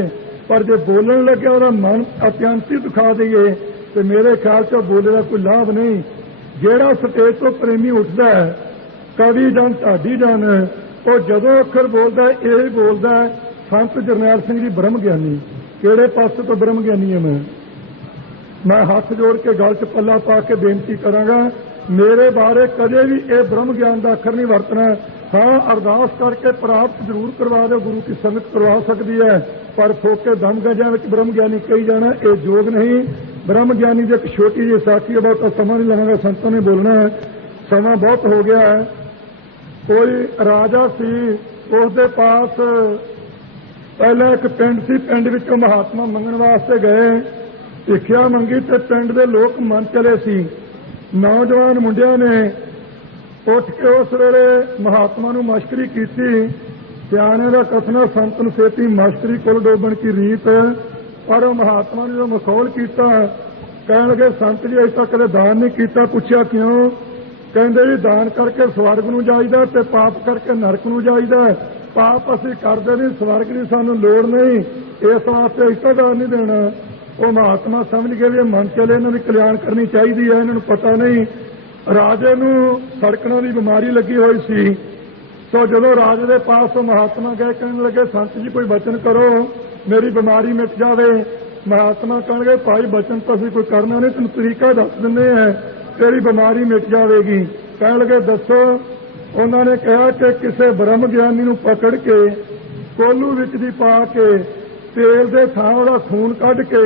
ਪਰ ਜੇ ਬੋਲਣ ਲੱਗਿਆ ਉਹਦਾ ਮਨ ਅਤਿਅੰਤੀ ਦਿਖਾ ਦਈਏ ਤੇ ਮੇਰੇ ਖਿਆਲ 'ਚ ਬੋਲੇ ਦਾ ਕੋਈ ਲਾਭ ਨਹੀਂ। ਜਿਹੜਾ ਸਟੇਜ ਤੋਂ ਪ੍ਰੇਮੀ ਉੱਠਦਾ ਹੈ, ਕਵੀ ਜਨ ਢਾਡੀ ਜਨ, ਉਹ ਜਦੋਂ ਅੱਖਰ ਬੋਲਦਾ ਇਹ ਬੋਲਦਾ ਸੰਤ ਜਰਨੈਲ ਸਿੰਘ ਜੀ ਬ੍ਰਹਮ ਗਿਆਨੀ। ਕਿਹੜੇ ਪਾਸੇ ਤੋਂ ਬ੍ਰਹਮ ਗਿਆਨੀ ਹਾਂ मैं हाथ जोड़ के गल च पल्ला पा के बेनती करांगा, मेरे बारे कदे भी ये ब्रह्म ज्ञान का अखर नहीं वरतना। हाँ अरदास करके प्राप्त जरूर करवा दो, गुरु की संगत करवा सकती है, पर फोके दम गजां विच ब्रह्म ज्ञानी कही जाना ये योग नहीं। ब्रह्म ज्ञानी की एक छोटी जी साखी है, बहुत समा नहीं लगांगा, संतों ने बोलना है, समा बहुत हो गया है। कोई राजा सी, उसके पास पहला एक पिंड सी, पिंड विचों महात्मा मंगण वास्ते गए, भिखिया मंगी ते पिंड दे लोग मन चले सी। नौजवान मुंडिया ने उठ के उस वेले महात्मा नूं मश्करी की। सियाणे दा कथना संतन सेती मश्करी कुल डोबण की रीत, पर महात्मा ने जो मखौल किया कहण लगे संत जी अजे तक कदे दान नहीं किया। पुछया क्यों? कहंदे जी दान करके स्वर्ग नूं जाईदा ते पाप करके नरक नूं जाईदा। पाप असीं करदे नहीं, स्वर्ग दी सानूं लोड़ नहीं, इस वास्ते असीं दान नहीं देना। वो महात्मा समझ गए भी मन चले इन्हों की कल्याण करनी चाहिए है, इन्होंने पता नहीं। राजे नूं सड़कना की बीमारी लगी हुई सी। तो जो राजे के पास तो महात्मा गए, कहने लगे संत जी कोई वचन करो मेरी बीमारी मिट जाए। महात्मा कह गए भाई वचन तो असीं कोई करना नहीं, तेन तरीका दस दिंदे हैं, तेरी बीमारी मिट जाएगी। कह लगे दसो। उन्होंने कहा कि किसी ब्रह्म ज्ञानी नूं पकड़ के कोलू विच दी पा के तेल दे थां दा खून कढ के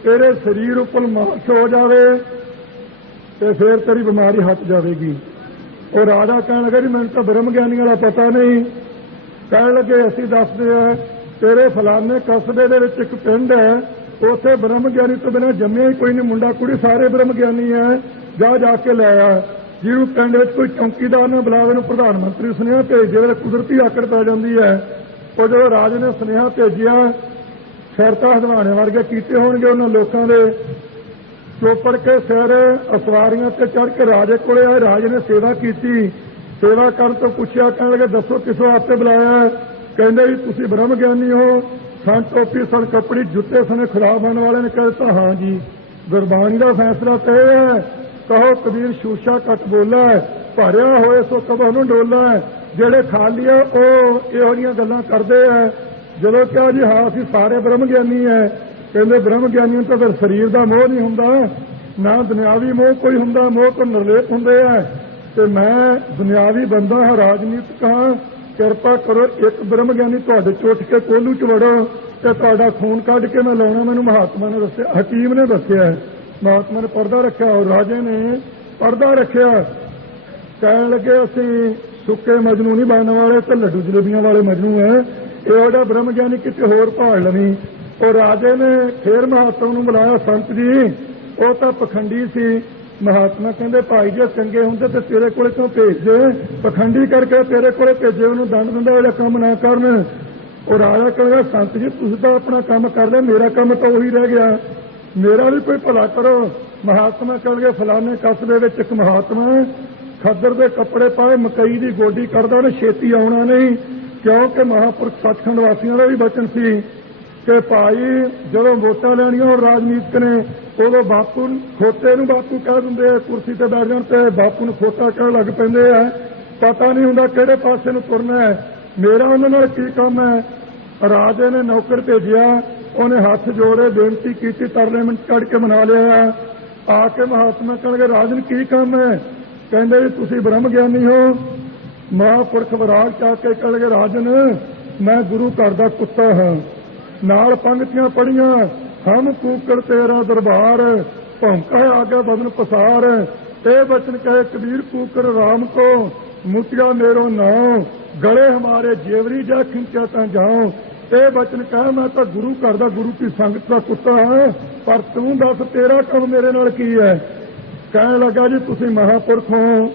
तेरे शरीर उपर मालिश हो जाए तो फिर तेरी बीमारी हट जाएगी। और राजा कह लगे जी मैंने तो ब्रह्म ज्ञानी वाला पता नहीं। कह लगे असीं दसदे हैं तेरे फलाने कस्बे दे विच एक पिंड है, ਉੱਥੇ ਬ੍ਰਹਮ ਗਿਆਨੀ ਤੋਂ ਬਿਨਾਂ ਜੰਮਿਆ ਹੀ ਕੋਈ ਨਹੀਂ, ਮੁੰਡਾ ਕੁੜੀ ਸਾਰੇ ਬ੍ਰਹਮ ਗਿਆਨੀ ਹੈ। ਜਾ ਕੇ ਲੈ ਆ। ਜਿਹਨੂੰ ਪਿੰਡ ਵਿੱਚ ਕੋਈ ਚੌਂਕੀਦਾਰ ਨਾ ਬੁਲਾਵੇ ਨੂੰ ਪ੍ਰਧਾਨ ਮੰਤਰੀ ਸੁਨੇਹਾ ਭੇਜਦੇ ਵੇਲੇ ਕੁਦਰਤੀ ਆਕੜ ਪੈ ਜਾਂਦੀ ਹੈ। ਉਹ ਜਦੋਂ ਰਾਜ ਨੇ ਸੁਨੇਹਾ ਭੇਜਿਆ, ਸਿਰਤਾ ਹਦਵਾਣੇ ਵਰਗੇ ਕੀਤੇ ਹੋਣਗੇ ਉਹਨਾਂ ਲੋਕਾਂ ਦੇ, ਚੋਪੜ ਕੇ ਸਿਰ ਅਸਵਾਰੀਆਂ ਤੇ ਚੜ੍ਹ ਕੇ ਰਾਜੇ ਕੋਲੇ ਆਏ। ਰਾਜ ਨੇ ਸੇਵਾ ਕੀਤੀ। ਸੇਵਾ ਕਰਨ ਤੋਂ ਪੁੱਛਿਆ, ਕਹਿਣ ਲੱਗੇ ਦੱਸੋ ਕਿਸ ਵਾਸਤੇ ਬੁਲਾਇਆ? ਕਹਿੰਦੇ ਜੀ ਤੁਸੀਂ ਬ੍ਰਹਮ ਗਿਆਨੀ ਹੋ। ਸਨ ਟੋਪੀ ਸਨ ਕੱਪੜੀ ਜੁੱਤੇ ਸਣੇ ਖਰਾਬ ਬਣਨ ਵਾਲੇ ਨੇ ਕਹਿ ਦਿੱਤਾ ਹਾਂ ਜੀ, ਗੁਰਬਾਣੀ ਦਾ ਫੈਸਲਾ ਤੇ ਹੈ, ਕਹੋ ਕਬੀਰ ਸ਼ੂਸ਼ਾ ਘੱਟ ਬੋਲਾ, ਭਰਿਆ ਹੋਏ ਸੋ ਕਬਹੁ ਨੂੰ ਡੋਲਾ। ਜਿਹੜੇ ਖਾਲੀ ਆ ਉਹ ਇਹੋ ਜਿਹੀਆਂ ਗੱਲਾਂ ਕਰਦੇ ਆ। ਜਦੋਂ ਕਿਹਾ ਜੀ ਹਾਂ ਅਸੀਂ ਸਾਰੇ ਬ੍ਰਹਮ ਗਿਆਨੀ ਹੈ, ਕਹਿੰਦੇ ਬ੍ਰਹਮ ਗਿਆਨੀਆਂ ਤੋਂ ਫਿਰ ਸਰੀਰ ਦਾ ਮੋਹ ਨਹੀਂ ਹੁੰਦਾ, ਨਾ ਦੁਨਿਆਵੀ ਮੋਹ ਕੋਈ ਹੁੰਦਾ, ਮੋਹ ਤੋਂ ਨਿਰਲੇਪ ਹੁੰਦੇ ਆ। ਤੇ ਮੈਂ ਦੁਨਿਆਵੀ ਬੰਦਾ ਹਾਂ, ਰਾਜਨੀਤਿਕ ਹਾਂ, ਕਿਰਪਾ ਕਰੋ ਇੱਕ ਬ੍ਰਹਮ ਗਿਆਨੀ ਤੁਹਾਡੇ ਚ ਉੱਠ ਕੇ ਕੋਹਲੂ ਚ ਵੜੋ ਤੇ ਤੁਹਾਡਾ ਖੂਨ ਕੱਢ ਕੇ ਮੈਂ ਲਾਉਣਾ। ਮੈਨੂੰ ਮਹਾਤਮਾ ਨੇ ਦੱਸਿਆ, ਹਕੀਮ ਨੇ ਦੱਸਿਆ, ਮਹਾਤਮਾ ਨੇ ਪਰਦਾ ਰੱਖਿਆ ਔਰ ਰਾਜੇ ਨੇ ਪਰਦਾ ਰੱਖਿਆ। ਕਹਿਣ ਲੱਗੇ ਅਸੀਂ ਸੁੱਕੇ ਮਜਨੂ ਨਹੀਂ ਬਣਨ ਵਾਲੇ ਤੇ ਲੱਡੂ ਜਲੇਬੀਆਂ ਵਾਲੇ ਮਜਨੂ ਹੈ, ਇਹੋ ਜਿਹਾ ਬ੍ਰਹਮ ਗਿਆਨੀ ਕਿਤੇ ਹੋਰ ਭਾਲ ਲਵੀਂ। ਉਹ ਰਾਜੇ ਨੇ ਫੇਰ ਮਹਾਤਮਾ ਨੂੰ ਬੁਲਾਇਆ, ਸੰਤ ਜੀ ਉਹ ਤਾਂ ਪਖੰਡੀ ਸੀ। ਮਹਾਤਮਾ ਕਹਿੰਦੇ ਭਾਈ ਜੇ ਚੰਗੇ ਹੁੰਦੇ ਤੇ ਤੇਰੇ ਕੋਲੇ ਕਿਉਂ ਭੇਜਦੇ, ਪਖੰਡੀ ਕਰਕੇ ਤੇਰੇ ਕੋਲੇ ਭੇਜੇ, ਉਹਨੂੰ ਦੰਡ ਦਿੰਦਾ ਇਹਦਾ ਕੰਮ ਨਾ ਕਰਨ। ਉਹ ਰਾਜਾ ਕਹਿੰਦਾ ਸੰਤ ਜੀ ਤੁਸੀਂ ਤਾਂ ਆਪਣਾ ਕੰਮ ਕਰ ਲਿਆ, ਮੇਰਾ ਕੰਮ ਤਾਂ ਉਹੀ ਰਹਿ ਗਿਆ, ਮੇਰਾ ਵੀ ਕੋਈ ਭਲਾ ਕਰੋ। ਮਹਾਤਮਾ ਕਹਿੰਦੇ ਫਲਾਣੇ ਕਸਬੇ ਵਿੱਚ ਇੱਕ ਮਹਾਤਮਾ ਖੱਦਰ ਦੇ ਕੱਪੜੇ ਪਾਏ ਮਕਈ ਦੀ ਗੋਡੀ ਕਰਦਾ, ਉਹਨੇ ਛੇਤੀ ਆਉਣਾ ਨਹੀਂ, ਕਿਉਂਕਿ ਮਹਾਂਪੁਰਖ ਸੱਚਖੰਡ ਵਾਸੀਆਂ ਦਾ ਵੀ ਬਚਨ ਸੀ ਕਿ ਭਾਈ ਜਦੋਂ ਵੋਟਾਂ ਲੈਣੀਆਂ ਹੁਣ ਰਾਜਨੀਤਿਕ ਨੇ ਉਦੋਂ ਬਾਪੂ ਖੋਤੇ ਨੂੰ ਬਾਪੂ ਕਹਿ ਦਿੰਦੇ ਆ, ਕੁਰਸੀ ਤੇ ਬੈਠ ਜਾਣ ਤੇ ਬਾਪੂ ਨੂੰ ਖੋਤਾ ਕਹਿਣ ਲੱਗ ਪੈਂਦੇ ਆ, ਪਤਾ ਨਹੀਂ ਹੁੰਦਾ ਕਿਹੜੇ ਪਾਸੇ ਨੂੰ ਤੁਰਨਾ ਹੈ। ਮੇਰਾ ਉਹਨਾਂ ਨਾਲ ਕੀ ਕੰਮ ਹੈ? ਰਾਜੇ ਨੇ ਨੌਕਰ ਭੇਜਿਆ, ਉਹਨੇ ਹੱਥ ਜੋੜੇ ਬੇਨਤੀ ਕੀਤੀ, ਤਰਲੇ ਮਿੰਟ ਕੱਢ ਕੇ ਮਨਾ ਲਿਆ। ਆ ਕੇ ਮਹਾਤਮਾ ਕਹਿਣਗੇ ਰਾਜਨ ਕੀ ਕੰਮ ਹੈ? ਕਹਿੰਦੇ ਜੀ ਤੁਸੀਂ ਬ੍ਰਹਮ ਗਿਆਨੀ ਹੋ। ਮਹਾਂਪੁਰਖ ਵਿਰਾਗ ਚਾ ਕੇ ਕਹਿਣਗੇ ਰਾਜਨ ਮੈਂ ਗੁਰੂ ਘਰ ਦਾ ਕੁੱਤਾ ਹਾਂ। ਨਾਲ ਪੰਗਤੀਆਂ ਪੜੀਆਂ, ਹਮ ਕੂਕੜ ਤੇਰਾ ਦਰਬਾਰ, ਭੌਂਕਾ ਆਗਾ ਬਦਨ ਪਸਾਰ। ਇਹ ਬਚਨ ਕਹੇ ਕਬੀਰ ਕੂਕੜ ਰਾਮ ਕੋ, ਮੁੱਟਿਆ ਮੇਰੋ ਨਾਉ, ਗਲੇ ਹਮਾਰੇ ਜੇਵਰੀ ਜਾ ਖਿੰਚਿਆ ਤਾਂ ਜਾਉ। ਇਹ ਬਚਨ ਕਹੇ ਮੈਂ ਤਾਂ ਗੁਰੂ ਘਰ ਦਾ, ਗੁਰੂ ਕੀ ਸੰਗਤ ਦਾ ਕੁੱਤਾ ਹਾਂ, ਪਰ ਤੂੰ ਦੱਸ ਤੇਰਾ ਕੰਮ ਮੇਰੇ ਨਾਲ ਕੀ ਹੈ? ਕਹਿਣ ਲੱਗਾ ਜੀ ਤੁਸੀਂ ਮਹਾਂਪੁਰਖ ਹੋ,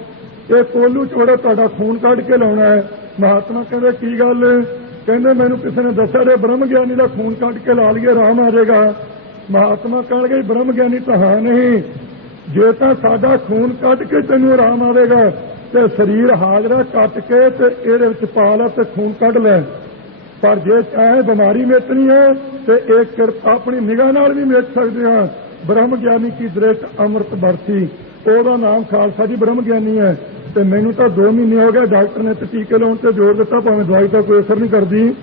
ਇਹ ਕੋਹਲੂ ਚੋੜਾ ਤੁਹਾਡਾ ਖੂਨ ਕੱਢ ਕੇ ਲਾਉਣਾ ਹੈ। ਮਹਾਤਮਾ ਕਹਿੰਦੇ ਕੀ ਗੱਲ? ਕਹਿੰਦੇ ਮੈਨੂੰ ਕਿਸੇ ਨੇ ਦੱਸਿਆ ਜੇ ਬ੍ਰਹਮ ਗਿਆਨੀ ਦਾ ਖੂਨ ਕੱਢ ਕੇ ਲਾ ਲਈਏ ਆਰਾਮ ਆ ਜਾਏਗਾ। ਮਹਾਤਮਾ ਕਹਿਣਗੇ ਬ੍ਰਹਮ ਗਿਆਨੀ ਤਾਂ ਹਾਂ ਨਹੀਂ, ਜੇ ਤਾਂ ਸਾਡਾ ਖੂਨ ਕੱਢ ਕੇ ਤੈਨੂੰ ਆਰਾਮ ਆਵੇਗਾ ਤੇ ਸਰੀਰ ਹਾਜ਼ਰਾ ਕੱਟ ਕੇ ਤੇ ਇਹਦੇ ਵਿੱਚ ਪਾ ਲੈ ਤੇ ਖੂਨ ਕੱਢ ਲੈ, ਪਰ ਜੇ ਚਾਹੇ ਬਿਮਾਰੀ ਮਿਟਣੀ ਹੈ ਤੇ ਇਹ ਕਿਰਪਾ ਆਪਣੀ ਨਿਗਾਹ ਨਾਲ ਵੀ ਮਿਟ ਸਕਦੇ ਹਾਂ। ਬ੍ਰਹਮ ਗਿਆਨੀ ਕੀ ਦ੍ਰਿਸ਼ਟ ਅੰਮ੍ਰਿਤ ਵਰਤੀ, ਉਹਦਾ ਨਾਮ ਖਾਲਸਾ ਜੀ ਬ੍ਰਹਮ ਗਿਆਨੀ ਹੈ। ਤੇ ਮੈਨੂੰ ਤਾਂ 2 ਮਹੀਨੇ ਹੋ ਗਏ ਡਾਕਟਰ ਨੇ ਤੇ ਟੀਕੇ ਲਾਉਣ ਤੇ ਜ਼ੋਰ ਦਿੱਤਾ, ਭਾਵੇਂ ਦਵਾਈ ਤਾਂ ਕੋਈ ਅਸਰ ਨਹੀਂ ਕਰਦੀ,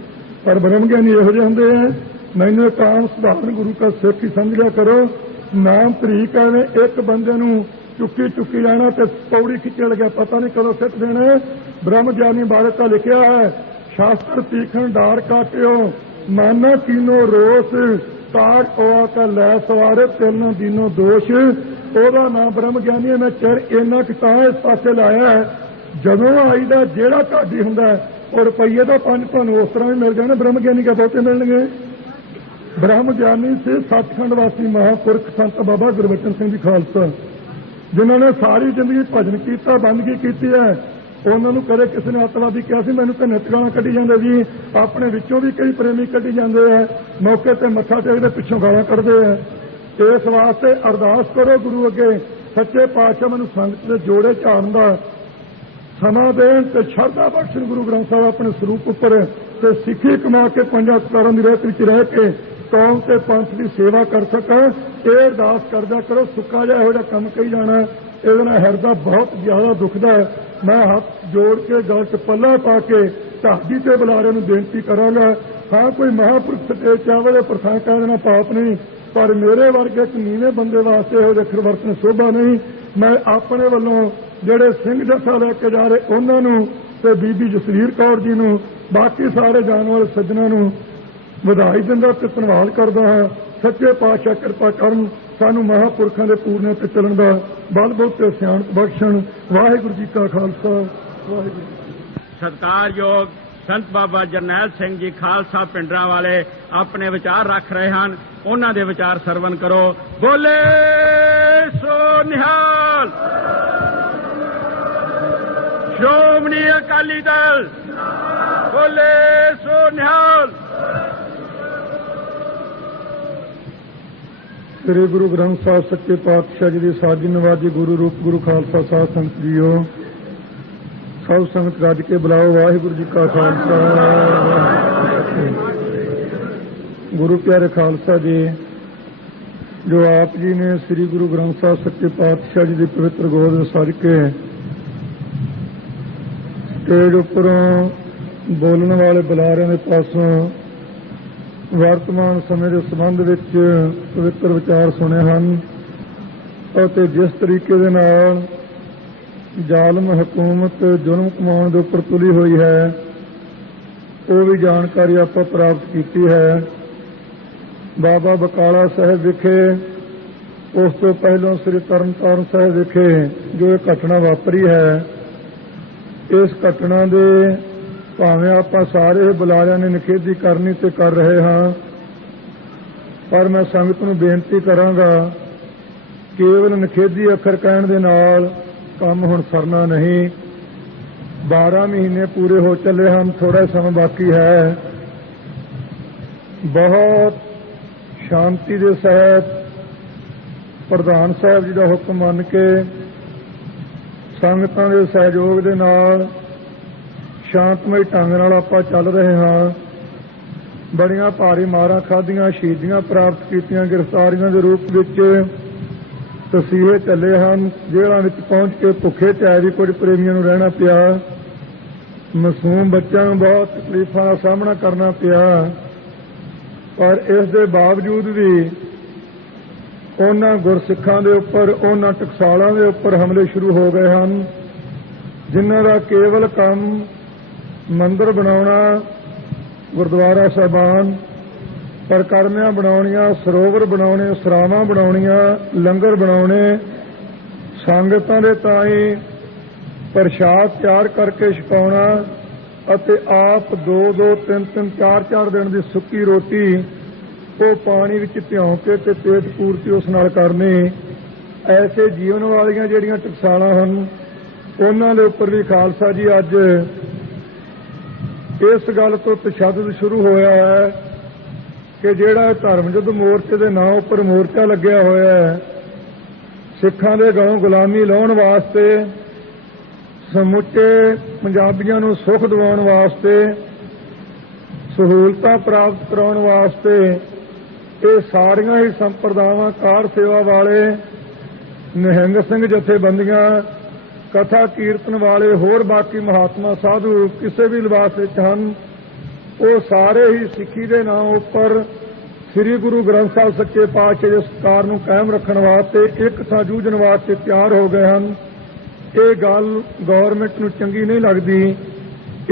ਪਰ ਬ੍ਰਹਮ ਗਿਆਨੀ ਇਹੋ ਜਿਹੇ ਹੁੰਦੇ ਆ। ਮੈਨੂੰ ਇੱਕ ਆਮ ਸਧਾਰਨ ਗੁਰੂ ਦਾ ਸਿੱਖ ਹੀ ਸਮਝ ਲਿਆ ਕਰੋ। ਨਾਮ ਤਰੀਕ ਐਵੇਂ ਇੱਕ ਬੰਦੇ ਨੂੰ ਚੁੱਕੀ ਜਾਣਾ ਤੇ ਪੌੜੀ ਖਿੱਚਣ ਲੱਗਿਆ, ਪਤਾ ਨਹੀਂ ਕਦੋਂ ਸਿੱਟ ਦੇਣਾ। ਬ੍ਰਹਮ ਗਿਆਨੀ ਬਾਰੇ ਤਾਂ ਲਿਖਿਆ ਹੈ ਸ਼ਾਸਤਰ ਤੀਖਣ ਡਾਰ ਕਾਟਿਓ, ਮਾਨਾ ਕੀਨੋ ਰੋਸ, ਕਾਟ ਹੋਆ ਕਾ ਲੈ ਸਵਾਰੇ ਤਿੰਨ ਦੀਨੋ ਦੋਸ਼। ਉਹਦਾ ਨਾਮ ਬ੍ਰਹਮ ਗਿਆਨੀ ਹੈ। ਮੈਂ ਚਿਰ ਇੰਨਾ ਕਿ ਤਾਂ ਇਸ ਪਾਸੇ ਲਾਇਆ ਹੈ, ਜਦੋਂ ਆਈ ਦਾ ਜਿਹੜਾ ਢਾਡੀ ਹੁੰਦਾ ਉਹ ਰੁਪਈਏ ਦਾ 5 ਤੁਹਾਨੂੰ ਉਸ ਤਰ੍ਹਾਂ ਵੀ ਮਿਲ ਜਾਣੇ, ਬ੍ਰਹਮ ਗਿਆਨੀ ਕਾ ਬਹੁਤੇ ਮਿਲਣਗੇ। ਬ੍ਰਹਮ ਗਿਆਨੀ ਸੇ ਸੱਚਖੰਡ ਵਾਸੀ ਮਹਾਂਪੁਰਖ ਸੰਤ ਬਾਬਾ ਗੁਰਬਚਨ ਸਿੰਘ ਜੀ ਖਾਲਸਾ, ਜਿਨ੍ਹਾਂ ਨੇ ਸਾਰੀ ਜ਼ਿੰਦਗੀ ਭਜਨ ਕੀਤਾ, ਬੰਦਗੀ ਕੀਤੀ ਹੈ। ਉਹਨਾਂ ਨੂੰ ਕਦੇ ਕਿਸੇ ਨੇ ਅੱਤਵਾਦੀ ਕਿਹਾ ਸੀ? ਮੈਨੂੰ ਤਾਂ ਨਿੱਤ ਗਾਲਾਂ ਕੱਢੀ ਜਾਂਦੇ ਜੀ, ਆਪਣੇ ਵਿੱਚੋਂ ਵੀ ਕਈ ਪ੍ਰੇਮੀ ਕੱਢੀ ਜਾਂਦੇ ਆ, ਮੌਕੇ ਤੇ ਮੱਥਾ ਟੇਕਦੇ ਪਿੱਛੋਂ ਗਾਲਾਂ ਕੱਢਦੇ ਆ। ਇਸ ਵਾਸਤੇ ਅਰਦਾਸ ਕਰੋ ਗੁਰੂ ਅੱਗੇ, ਸੱਚੇ ਪਾਤਸ਼ਾਹ ਮੈਨੂੰ ਸੰਗਤ ਦੇ ਜੋੜੇ ਝਾੜਨ ਦਾ ਸਮਾਂ ਦੇਣ ਤੇ ਸ਼ਰਧਾ ਬਖਸ਼ਣ ਗੁਰੂ ਗ੍ਰੰਥ ਸਾਹਿਬ ਆਪਣੇ ਸਰੂਪ ਉੱਪਰ, ਤੇ ਸਿੱਖੀ ਕਮਾ ਕੇ ਪੰਜਾਂ ਸਤਾਰਾਂ ਦੀ ਰਹਿਤ ਵਿੱਚ ਰਹਿ ਕੇ ਕੌਮ ਤੇ ਪੰਥ ਦੀ ਸੇਵਾ ਕਰ ਸਕਾਂ। ਇਹ ਅਰਦਾਸ ਕਰਦਾ ਕਰੋ। ਸੁੱਕਾ ਜਿਹਾ ਇਹੋ ਜਿਹਾ ਕੰਮ ਕਹੀ ਜਾਣਾ, ਇਹਦੇ ਨਾਲ ਹਿਰਦਾ ਬਹੁਤ ਜ਼ਿਆਦਾ ਦੁਖਦਾ ਹੈ। ਮੈਂ ਹੱਥ ਜੋੜ ਕੇ ਗਲ 'ਚ ਪੱਲਾ ਪਾ ਕੇ ਢਾਡੀ ਤੇ ਬੁਲਾਰੇ ਨੂੰ ਬੇਨਤੀ ਕਰਾਂਗਾ, ਹਾਂ ਕੋਈ ਮਹਾਂਪੁਰਖ ਸਟੇਜ 'ਚ ਆਵੇ ਪ੍ਰਥਾ ਕਹਿ ਦੇਣਾ ਪਾਪ ਨਹੀਂ, ਪਰ ਮੇਰੇ ਵਰਗੇ ਇੱਕ ਨੀਵੇਂ ਬੰਦੇ ਵਾਸਤੇ ਇਹੋ ਜਿਹੇ ਅੱਖਰ ਵਰਤਣ ਸੋਭਾ ਨਹੀਂ। ਮੈਂ ਆਪਣੇ ਵੱਲੋਂ ਜਿਹੜੇ ਸਿੰਘ ਜੱਥਾ ਲੈ ਕੇ ਜਾ ਰਹੇ ਉਹਨਾਂ ਨੂੰ ਤੇ ਬੀਬੀ ਜਸਵੀਰ ਕੌਰ ਜੀ ਨੂੰ, ਬਾਕੀ ਸਾਰੇ ਜਾਣ ਵਾਲੇ ਸੱਜਣਾਂ ਨੂੰ ਵਧਾਈ ਦਿੰਦਾ ਤੇ ਧੰਨਵਾਦ ਕਰਦਾ ਹਾਂ। ਸੱਚੇ ਪਾਤਸ਼ਾਹ ਕਿਰਪਾ ਕਰਨ, ਸਾਨੂੰ ਮਹਾਂਪੁਰਖਾਂ ਦੇ ਪੂਰਨਿਆਂ ਤੇ ਚੱਲਣ ਦਾ ਬਲ ਬੁੱਧ ਤੇ ਸਿਆਣਪ ਬਖਸ਼ਣ। ਵਾਹਿਗੁਰੂ ਜੀ ਕਾ ਖਾਲਸਾ, ਵਾਹਿਗੁਰੂ। ਸਤਿਕਾਰਯੋਗ ਸੰਤ ਬਾਬਾ ਜਰਨੈਲ ਸਿੰਘ ਜੀ ਖਾਲਸਾ ਪਿੰਡਰਾਂ ਵਾਲੇ ਆਪਣੇ ਵਿਚਾਰ ਰੱਖ ਰਹੇ ਹਨ। ਉਹਨਾਂ ਦੇ ਵਿਚਾਰ ਸਰਵਣ ਕਰੋ। ਬੋਲੇ ਸੋ ਨਿਹਾਲ। ਸ਼੍ਰੋਮਣੀ ਅਕਾਲੀ ਦਲ ਬੋਲੇ ਸੋ ਨਿਹਾਲ। ਸ੍ਰੀ ਗੁਰੂ ਗ੍ਰੰਥ ਸਾਹਿਬ ਸੱਚੇ ਪਾਤਸ਼ਾਹ ਜੀ ਦੀ ਸਾਜੀ ਨਵਾਜੀ ਗੁਰੂ ਰੂਪ ਗੁਰੂ ਖਾਲਸਾ ਸਾਹਿਬ ਸੰਗਤ ਜੀਓ, ਸਭ ਸੰਗਤ ਗੱਜ ਕੇ ਬੁਲਾਓ। ਵਾਹਿਗੁਰੂ ਜੀ ਕਾ ਖਾਲਸਾ। ਗੁਰੂ ਪਿਆਰੇ ਖਾਲਸਾ ਜੀ, ਜੋ ਆਪ ਜੀ ਨੇ ਸ੍ਰੀ ਗੁਰੂ ਗ੍ਰੰਥ ਸਾਹਿਬ ਸੱਚੇ ਪਾਤਸ਼ਾਹ ਜੀ ਦੀ ਪਵਿੱਤਰ ਗੋਦ ਸਜ ਕੇ ਸਟੇਜ ਉੱਪਰੋਂ ਬੋਲਣ ਵਾਲੇ ਬੁਲਾਰਿਆਂ ਦੇ ਪਾਸੋਂ ਵਰਤਮਾਨ ਸਮੇਂ ਦੇ ਸੰਬੰਧ ਵਿੱਚ ਪਵਿੱਤਰ ਵਿਚਾਰ ਸੁਣੇ ਹਨ ਅਤੇ ਜਿਸ ਤਰੀਕੇ ਦੇ ਨਾਲ ਜ਼ਾਲਮ ਹਕੂਮਤ ਜ਼ੁਲਮ ਕਮਾਉਣ ਦੇ ਉੱਪਰ ਤੁਲੀ ਹੋਈ ਹੈ, ਉਹ ਵੀ ਜਾਣਕਾਰੀ ਆਪਾਂ ਪ੍ਰਾਪਤ ਕੀਤੀ ਹੈ। ਬਾਬਾ ਬਕਾਲਾ ਸਾਹਿਬ ਵਿਖੇ, ਉਸ ਤੋਂ ਪਹਿਲਾਂ ਸ੍ਰੀ ਤਰਨਤਾਰਨ ਸਾਹਿਬ ਵਿਖੇ ਜੋ ਇਹ ਘਟਨਾ ਵਾਪਰੀ ਹੈ, ਇਸ ਘਟਨਾ ਦੇ ਭਾਵੇਂ ਆਪਾਂ ਸਾਰੇ ਬੁਲਾਰਿਆਂ ਨੇ ਨਿਖੇਧੀ ਕਰਨੀ ਤੇ ਕਰ ਰਹੇ ਹਾਂ, ਪਰ ਮੈਂ ਸੰਗਤ ਨੂੰ ਬੇਨਤੀ ਕਰਾਂਗਾ, ਕੇਵਲ ਨਿਖੇਧੀ ਅੱਖਰ ਕਹਿਣ ਦੇ ਨਾਲ ਕੰਮ ਹੁਣ ਸਰਨਾ ਨਹੀਂ। 12 ਮਹੀਨੇ ਪੂਰੇ ਹੋ ਚੱਲੇ ਹਨ, ਥੋੜਾ ਸਮਾਂ ਬਾਕੀ ਹੈ। ਬਹੁਤ ਸ਼ਾਂਤੀ ਦੇ ਸਹਿਤ ਪ੍ਰਧਾਨ ਸਾਹਿਬ ਜੀ ਦਾ ਹੁਕਮ ਮੰਨ ਕੇ ਸੰਗਤਾਂ ਦੇ ਸਹਿਯੋਗ ਦੇ ਨਾਲ ਸ਼ਾਂਤਮਈ ਢੰਗ ਨਾਲ ਆਪਾਂ ਚੱਲ ਰਹੇ ਹਾਂ। ਬੜੀਆਂ ਭਾਰੀ ਮਾਰਾਂ ਖਾਧੀਆਂ, ਸ਼ਹੀਦੀਆਂ ਪ੍ਰਾਪਤ ਕੀਤੀਆਂ, ਗ੍ਰਿਫਤਾਰੀਆਂ ਦੇ ਰੂਪ ਵਿੱਚ ਤਸੀਹੇ ਚੱਲੇ ਹਨ। ਜੇਲ੍ਹਾਂ ਵਿੱਚ ਪਹੁੰਚ ਕੇ ਭੁੱਖੇ ਚਾਹੇ ਵੀ ਕੁਝ ਪ੍ਰੇਮੀਆਂ ਨੂੰ ਰਹਿਣਾ ਪਿਆ। ਮਾਸੂਮ ਬੱਚਿਆਂ ਨੂੰ ਬਹੁਤ ਤਕਲੀਫਾਂ ਦਾ ਸਾਹਮਣਾ ਕਰਨਾ ਪਿਆ, ਪਰ ਇਸ ਦੇ ਬਾਵਜੂਦ ਵੀ ਉਹਨਾਂ ਗੁਰਸਿੱਖਾਂ ਦੇ ਉੱਪਰ, ਉਹਨਾਂ ਟਕਸਾਲਾਂ ਦੇ ਉੱਪਰ ਹਮਲੇ ਸ਼ੁਰੂ ਹੋ ਗਏ ਹਨ, ਜਿਨ੍ਹਾਂ ਦਾ ਕੇਵਲ ਕੰਮ ਮੰਦਰ ਬਣਾਉਣਾ, ਗੁਰਦੁਆਰਾ ਸਾਹਿਬਾਨ, ਪਰਕਰਮਿਆਂ ਬਣਾਉਣੀਆਂ, ਸਰੋਵਰ ਬਣਾਉਣੇ, ਸਰਾਵਾਂ ਬਣਾਉਣੀਆਂ, ਲੰਗਰ ਬਣਾਉਣੇ, ਸੰਗਤਾਂ ਦੇ ਤਾਈਂ ਪ੍ਰਸ਼ਾਦ ਤਿਆਰ ਕਰਕੇ ਛਕਾਉਣਾ ਅਤੇ ਆਪ 2-2, 3-3, 4-4 ਦਿਨ ਦੀ ਸੁੱਕੀ ਰੋਟੀ ਉਹ ਪਾਣੀ ਵਿੱਚ ਭਿਉਂ ਕੇ ਤੇ ਪੇਟ ਪੂਰਤੀ ਉਸ ਨਾਲ ਕਰਨੀ। ਐਸੇ ਜੀਵਨ ਵਾਲੀਆਂ ਜਿਹੜੀਆਂ ਟਕਸਾਲਾਂ ਹਨ, ਉਹਨਾਂ ਦੇ ਉੱਪਰ ਵੀ ਖਾਲਸਾ ਜੀ ਅੱਜ ਇਸ ਗੱਲ ਤੋਂ ਤਸ਼ੱਦਦ ਸ਼ੁਰੂ ਹੋਇਆ ਹੈ ਕਿ ਜਿਹੜਾ ਧਰਮ ਯੁੱਧ ਮੋਰਚੇ ਦੇ ਨਾਂ ਉੱਪਰ ਮੋਰਚਾ ਲੱਗਿਆ ਹੋਇਆ ਹੈ, ਸਿੱਖਾਂ ਦੇ ਗਲੋਂ ਗੁਲਾਮੀ ਲਾਉਣ ਵਾਸਤੇ, ਸਮੁੱਚੇ ਪੰਜਾਬੀਆਂ ਨੂੰ ਸੁੱਖ ਦਿਵਾਉਣ ਵਾਸਤੇ, ਸਹੂਲਤਾਂ ਪ੍ਰਾਪਤ ਕਰਾਉਣ ਵਾਸਤੇ, ਇਹ ਸਾਰੀਆਂ ਹੀ ਸੰਪਰਦਾਵਾਂ, ਕਾਰ ਸੇਵਾ ਵਾਲੇ, ਨਿਹੰਗ ਸਿੰਘ ਜਥੇਬੰਦੀਆਂ, ਕਥਾ ਕੀਰਤਨ ਵਾਲੇ, ਹੋਰ ਬਾਕੀ ਮਹਾਤਮਾ ਸਾਧੂ ਕਿਸੇ ਵੀ ਲਿਬਾਸ ਵਿੱਚ ਹਨ, ਉਹ ਸਾਰੇ ਹੀ ਸਿੱਖੀ ਦੇ ਨਾਂ ਉੱਪਰ ਸ੍ਰੀ ਗੁਰੂ ਗ੍ਰੰਥ ਸਾਹਿਬ ਸੱਚੇ ਪਾਤਸ਼ਾਹ ਦੇ ਸਤਿਕਾਰ ਨੂੰ ਕਾਇਮ ਰੱਖਣ ਵਾਸਤੇ, ਇੱਕ ਥਾਂ ਜੂਝਣ ਵਾਸਤੇ ਤਿਆਰ ਹੋ ਗਏ ਹਨ। ਇਹ ਗੱਲ ਗੌਰਮੈਂਟ ਨੂੰ ਚੰਗੀ ਨਹੀਂ ਲੱਗਦੀ।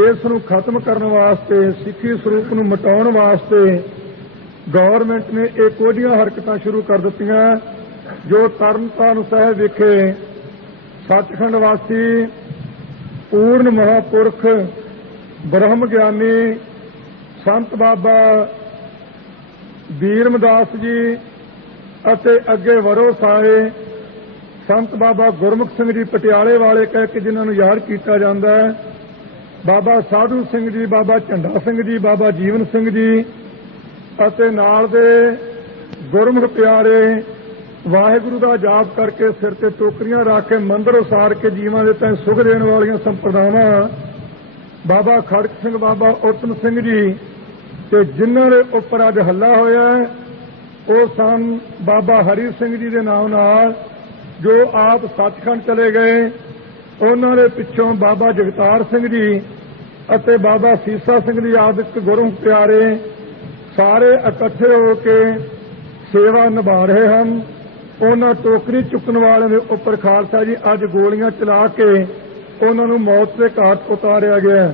ਇਸ ਨੂੰ ਖਤਮ ਕਰਨ ਵਾਸਤੇ, ਸਿੱਖੀ ਸਰੂਪ ਨੂੰ ਮਿਟਾਉਣ ਵਾਸਤੇ ਗੌਰਮੈਂਟ ਨੇ ਇਹ ਕੁਝੀਆਂ ਹਰਕਤਾਂ ਸ਼ੁਰੂ ਕਰ ਦਿੱਤੀਆਂ, ਜੋ ਤਰਨਤਾਰਨ ਸਾਹਿਬ ਵਿਖੇ ਸੱਚਖੰਡ ਵਾਸੀ ਪੂਰਨ ਮਹਾਪੁਰਖ ਬ੍ਰਹਮ ਗਿਆਨੀ ਸੰਤ ਬਾਬਾ ਬੀਰਮਦਾਸ ਜੀ ਅਤੇ ਅੱਗੇ ਵਰੋ ਸਾਏ ਸੰਤ ਬਾਬਾ ਗੁਰਮੁਖ ਸਿੰਘ ਜੀ ਪਟਿਆਲੇ ਵਾਲੇ ਕਹਿ ਕੇ ਜਿਨ੍ਹਾਂ ਨੂੰ ਯਾਦ ਕੀਤਾ ਜਾਂਦਾ ਹੈ, ਬਾਬਾ ਸਾਧੂ ਸਿੰਘ ਜੀ, ਬਾਬਾ ਝੰਡਾ ਸਿੰਘ ਜੀ, ਬਾਬਾ ਜੀਵਨ ਸਿੰਘ ਜੀ ਅਤੇ ਨਾਲ ਦੇ ਗੁਰਮੁਖ ਪਿਆਰੇ ਵਾਹਿਗੁਰੂ ਦਾ ਜਾਪ ਕਰਕੇ ਸਿਰ ਤੇ ਟੋਕਰੀਆਂ ਰੱਖ ਕੇ ਮੰਦਰ ਉਸਾਰ ਕੇ ਜੀਵਾਂ ਦੇ ਤੈਂ ਸੁਖ ਦੇਣ ਵਾਲੀਆਂ ਸੰਪਰਦਾਵਾਂ, ਬਾਬਾ ਖੜਕ ਸਿੰਘ, ਬਾਬਾ ਉਤਮ ਸਿੰਘ ਜੀ, ਤੇ ਜਿਨ੍ਹਾਂ ਦੇ ਉੱਪਰ ਅੱਜ ਹੱਲਾ ਹੋਇਆ ਉਹ ਸਨ ਬਾਬਾ ਹਰੀ ਸਿੰਘ ਜੀ ਦੇ ਨਾਮ ਨਾਲ, ਜੋ ਆਪ ਸੱਚਖੰਡ ਚਲੇ ਗਏ। ਉਹਨਾਂ ਦੇ ਪਿੱਛੋਂ ਬਾਬਾ ਜਗਤਾਰ ਸਿੰਘ ਜੀ ਅਤੇ ਬਾਬਾ ਸੀਸਾ ਸਿੰਘ ਜੀ ਆਦਿਕ ਗੁਰਮੁਖ ਪਿਆਰੇ ਸਾਰੇ ਇਕੱਠੇ ਹੋ ਕੇ ਸੇਵਾ ਨਿਭਾ ਰਹੇ ਹਨ। ਉਹਨਾਂ ਟੋਕਰੀ ਚੁੱਕਣ ਵਾਲਿਆਂ ਦੇ ਉੱਪਰ ਖਾਲਸਾ ਜੀ ਅੱਜ ਗੋਲੀਆਂ ਚਲਾ ਕੇ ਉਹਨਾਂ ਨੂੰ ਮੌਤ ਦੇ ਘਾਟ ਉਤਾਰਿਆ ਗਿਆ।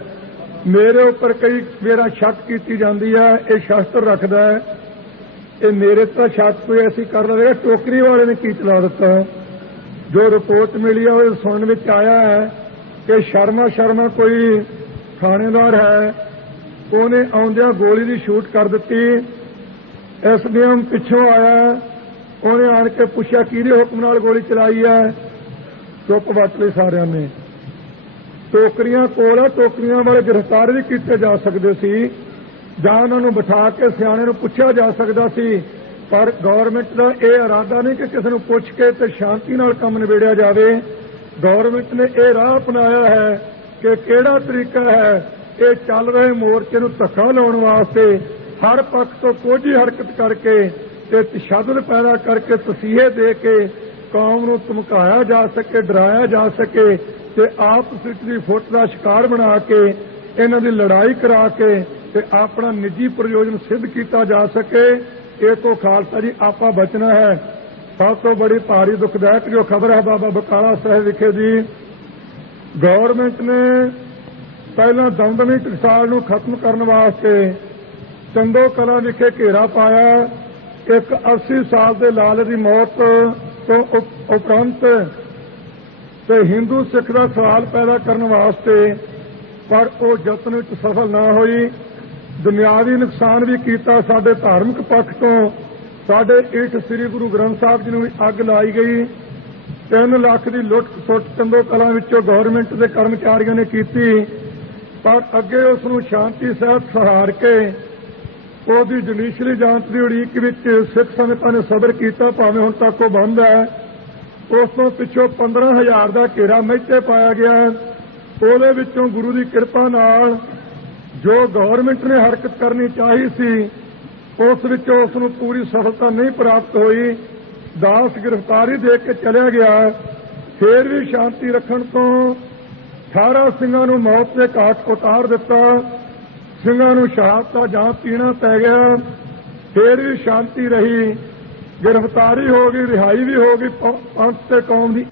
ਮੇਰੇ ਉੱਪਰ ਕਈ ਮੇਰਾ ਸ਼ੱਕ ਕੀਤੀ ਜਾਂਦੀ ਹੈ, ਇਹ ਸ਼ਸਤਰ ਰੱਖਦਾ ਹੈ, ਇਹ ਮੇਰੇ ਤਾਂ ਸ਼ੱਕ ਕੋਈ ਐਸੀ ਕਰ ਲਵੇਗਾ, ਟੋਕਰੀ ਵਾਲੇ ਨੇ ਕੀ ਚਲਾ ਦਿੱਤਾ। ਜੋ ਰਿਪੋਰਟ ਮਿਲੀ ਹੈ ਉਹ ਸੁਣਨ ਵਿੱਚ ਆਇਆ ਹੈ ਕਿ ਸ਼ਰਮਾ ਕੋਈ ਥਾਣੇਦਾਰ ਹੈ, ਉਹਨੇ ਆਉਂਦਿਆਂ ਗੋਲੀ ਦੀ ਸ਼ੂਟ ਕਰ ਦਿੱਤੀ। ਐਸਡੀਐਮ ਪਿੱਛੋਂ ਆਇਆ, ਉਹਨੇ ਆਣ ਕੇ ਪੁੱਛਿਆ ਕਿਹਦੇ ਹੁਕਮ ਨਾਲ ਗੋਲੀ ਚਲਾਈ ਹੈ। ਚੁੱਪ ਵੱਟ ਲਈ ਸਾਰਿਆਂ ਨੇ। ਟੋਕਰੀਆਂ ਕੋਲ ਆ, ਟੋਕਰੀਆਂ ਵਾਲੇ ਗ੍ਰਿਫਤਾਰ ਵੀ ਕੀਤੇ ਜਾ ਸਕਦੇ ਸੀ ਜਾਂ ਉਹਨਾਂ ਨੂੰ ਬਿਠਾ ਕੇ ਸਿਆਣੇ ਨੂੰ ਪੁੱਛਿਆ ਜਾ ਸਕਦਾ ਸੀ, ਪਰ ਗਵਰਨਮੈਂਟ ਦਾ ਇਹ ਇਰਾਦਾ ਨਹੀਂ ਕਿ ਕਿਸੇ ਨੂੰ ਪੁੱਛ ਕੇ ਤੇ ਸ਼ਾਂਤੀ ਨਾਲ ਕੰਮ ਨਿਬੇੜਿਆ ਜਾਵੇ। ਗਵਰਨਮੈਂਟ ਨੇ ਇਹ ਰਾਹ ਅਪਣਾਇਆ ਹੈ ਕਿ ਕਿਹੜਾ ਤਰੀਕਾ ਹੈ, ਇਹ ਚੱਲ ਰਹੇ ਮੋਰਚੇ ਨੂੰ ਧੱਕਾ ਲਾਉਣ ਵਾਸਤੇ ਹਰ ਪੱਖ ਤੋਂ ਕੋਝੀ ਹਰਕਤ ਕਰਕੇ ਤੇ ਤਸ਼ੱਦਦ ਪੈਦਾ ਕਰਕੇ ਤਸੀਹੇ ਦੇ ਕੇ ਕੌਮ ਨੂੰ ਧਮਕਾਇਆ ਜਾ ਸਕੇ, ਡਰਾਇਆ ਜਾ ਸਕੇ ਤੇ ਆਪਸ ਵਿੱਚ ਦੀ ਫੁੱਟ ਦਾ ਸ਼ਿਕਾਰ ਬਣਾ ਕੇ ਇਹਨਾਂ ਦੀ ਲੜਾਈ ਕਰਾ ਕੇ ਤੇ ਆਪਣਾ ਨਿੱਜੀ ਪ੍ਰਯੋਜਨ ਸਿੱਧ ਕੀਤਾ ਜਾ ਸਕੇ। ਇਹ ਤੋਂ ਖਾਲਸਾ ਜੀ ਆਪਾਂ ਬਚਣਾ ਹੈ। ਸਭ ਤੋਂ ਬੜੀ ਭਾਰੀ ਦੁਖਦਾਇਕ ਜੋ ਖਬਰ ਹੈ ਬਾਬਾ ਬਕਾਲਾ ਸਾਹਿਬ ਵਿਖੇ ਦੀ, ਗਵਰਨਮੈਂਟ ਨੇ ਪਹਿਲਾਂ ਦਮਦਮੀ ਟਕਸਾਲ ਨੂੰ ਖਤਮ ਕਰਨ ਵਾਸਤੇ ਚੰਦੋ ਕਲਾਂ ਵਿਖੇ ਘੇਰਾ ਪਾਇਆ। ਇੱਕ 80 ਸਾਲ ਦੇ ਲਾਲੇ ਦੀ ਮੌਤ ਤੋਂ ਉਪਰੰਤ ਤੇ ਹਿੰਦੂ ਸਿੱਖ ਦਾ ਸਵਾਲ ਪੈਦਾ ਕਰਨ ਵਾਸਤੇ, ਪਰ ਉਹ ਯਤਨ ਵਿੱਚ ਸਫਲ ਨਾ ਹੋਈ। ਦੁਨਿਆਵੀ ਨੁਕਸਾਨ ਵੀ ਕੀਤਾ। ਸਾਡੇ ਧਾਰਮਿਕ ਪੱਖ ਤੋਂ ਸਾਡੇ ਇੱਟ ਸ੍ਰੀ ਗੁਰੂ ਗ੍ਰੰਥ ਸਾਹਿਬ ਜੀ ਨੂੰ ਵੀ ਅੱਗ ਲਾਈ ਗਈ। 3 ਲੱਖ ਦੀ ਲੁੱਟ ਸੁੱਟ ਚੰਦੋ ਕਲਾਂ ਵਿੱਚੋਂ ਗਵਰਨਮੈਂਟ ਦੇ ਕਰਮਚਾਰੀਆਂ ਨੇ ਕੀਤੀ, ਪਰ ਅੱਗੇ ਉਸ ਨੂੰ ਸ਼ਾਂਤੀ ਸਹਿਤ ਸਹਾਰ ਕੇ ਉਹਦੀ ਜੁਡੀਸ਼ਰੀ ਜਾਂਚ ਦੀ ਉਡੀਕ ਵਿੱਚ ਸਿੱਖ ਸੰਗਤਾਂ ਨੇ ਸਬਰ ਕੀਤਾ, ਭਾਵੇਂ ਹੁਣ ਤੱਕ ਉਹ ਬੰਦ ਹੈ। ਉਸ ਤੋਂ ਪਿੱਛੋਂ 15,000 ਦਾ ਘੇਰਾ ਮਹਿਤੇ ਪਾਇਆ ਗਿਆ। ਉਹਦੇ ਵਿੱਚੋਂ ਗੁਰੂ ਦੀ ਕਿਰਪਾ ਨਾਲ ਜੋ ਗਵਰਨਮੈਂਟ ਨੇ ਹਰਕਤ ਕਰਨੀ ਚਾਹੀ ਸੀ, ਉਸ ਵਿੱਚ ਉਸ ਨੂੰ ਪੂਰੀ ਸਫਲਤਾ ਨਹੀਂ ਪ੍ਰਾਪਤ ਹੋਈ। 10 ਗ੍ਰਿਫਤਾਰੀ ਦੇ ਕੇ ਚਲਿਆ ਗਿਆ। ਫੇਰ ਵੀ ਸ਼ਾਂਤੀ ਰੱਖਣ ਤੋਂ 18 ਸਿੰਘਾਂ ਨੂੰ ਮੌਤ ਦੇ ਘਾਟ ਉਤਾਰ ਦਿੱਤਾ। ਸਿੰਘਾਂ ਨੂੰ ਸ਼ਹਾਦਤ ਦਾ ਜਾਮ ਪੀਣਾ ਪੈ ਗਿਆ। ਫੇਰ ਵੀ ਸ਼ਾਂਤੀ ਰਹੀ। ਗ੍ਰਿਫਤਾਰੀ ਹੋ ਗਈ, ਰਿਹਾਈ ਵੀ ਹੋ ਗਈ। ਪੰਥ ਤੇ ਕੌਮ ਦੀ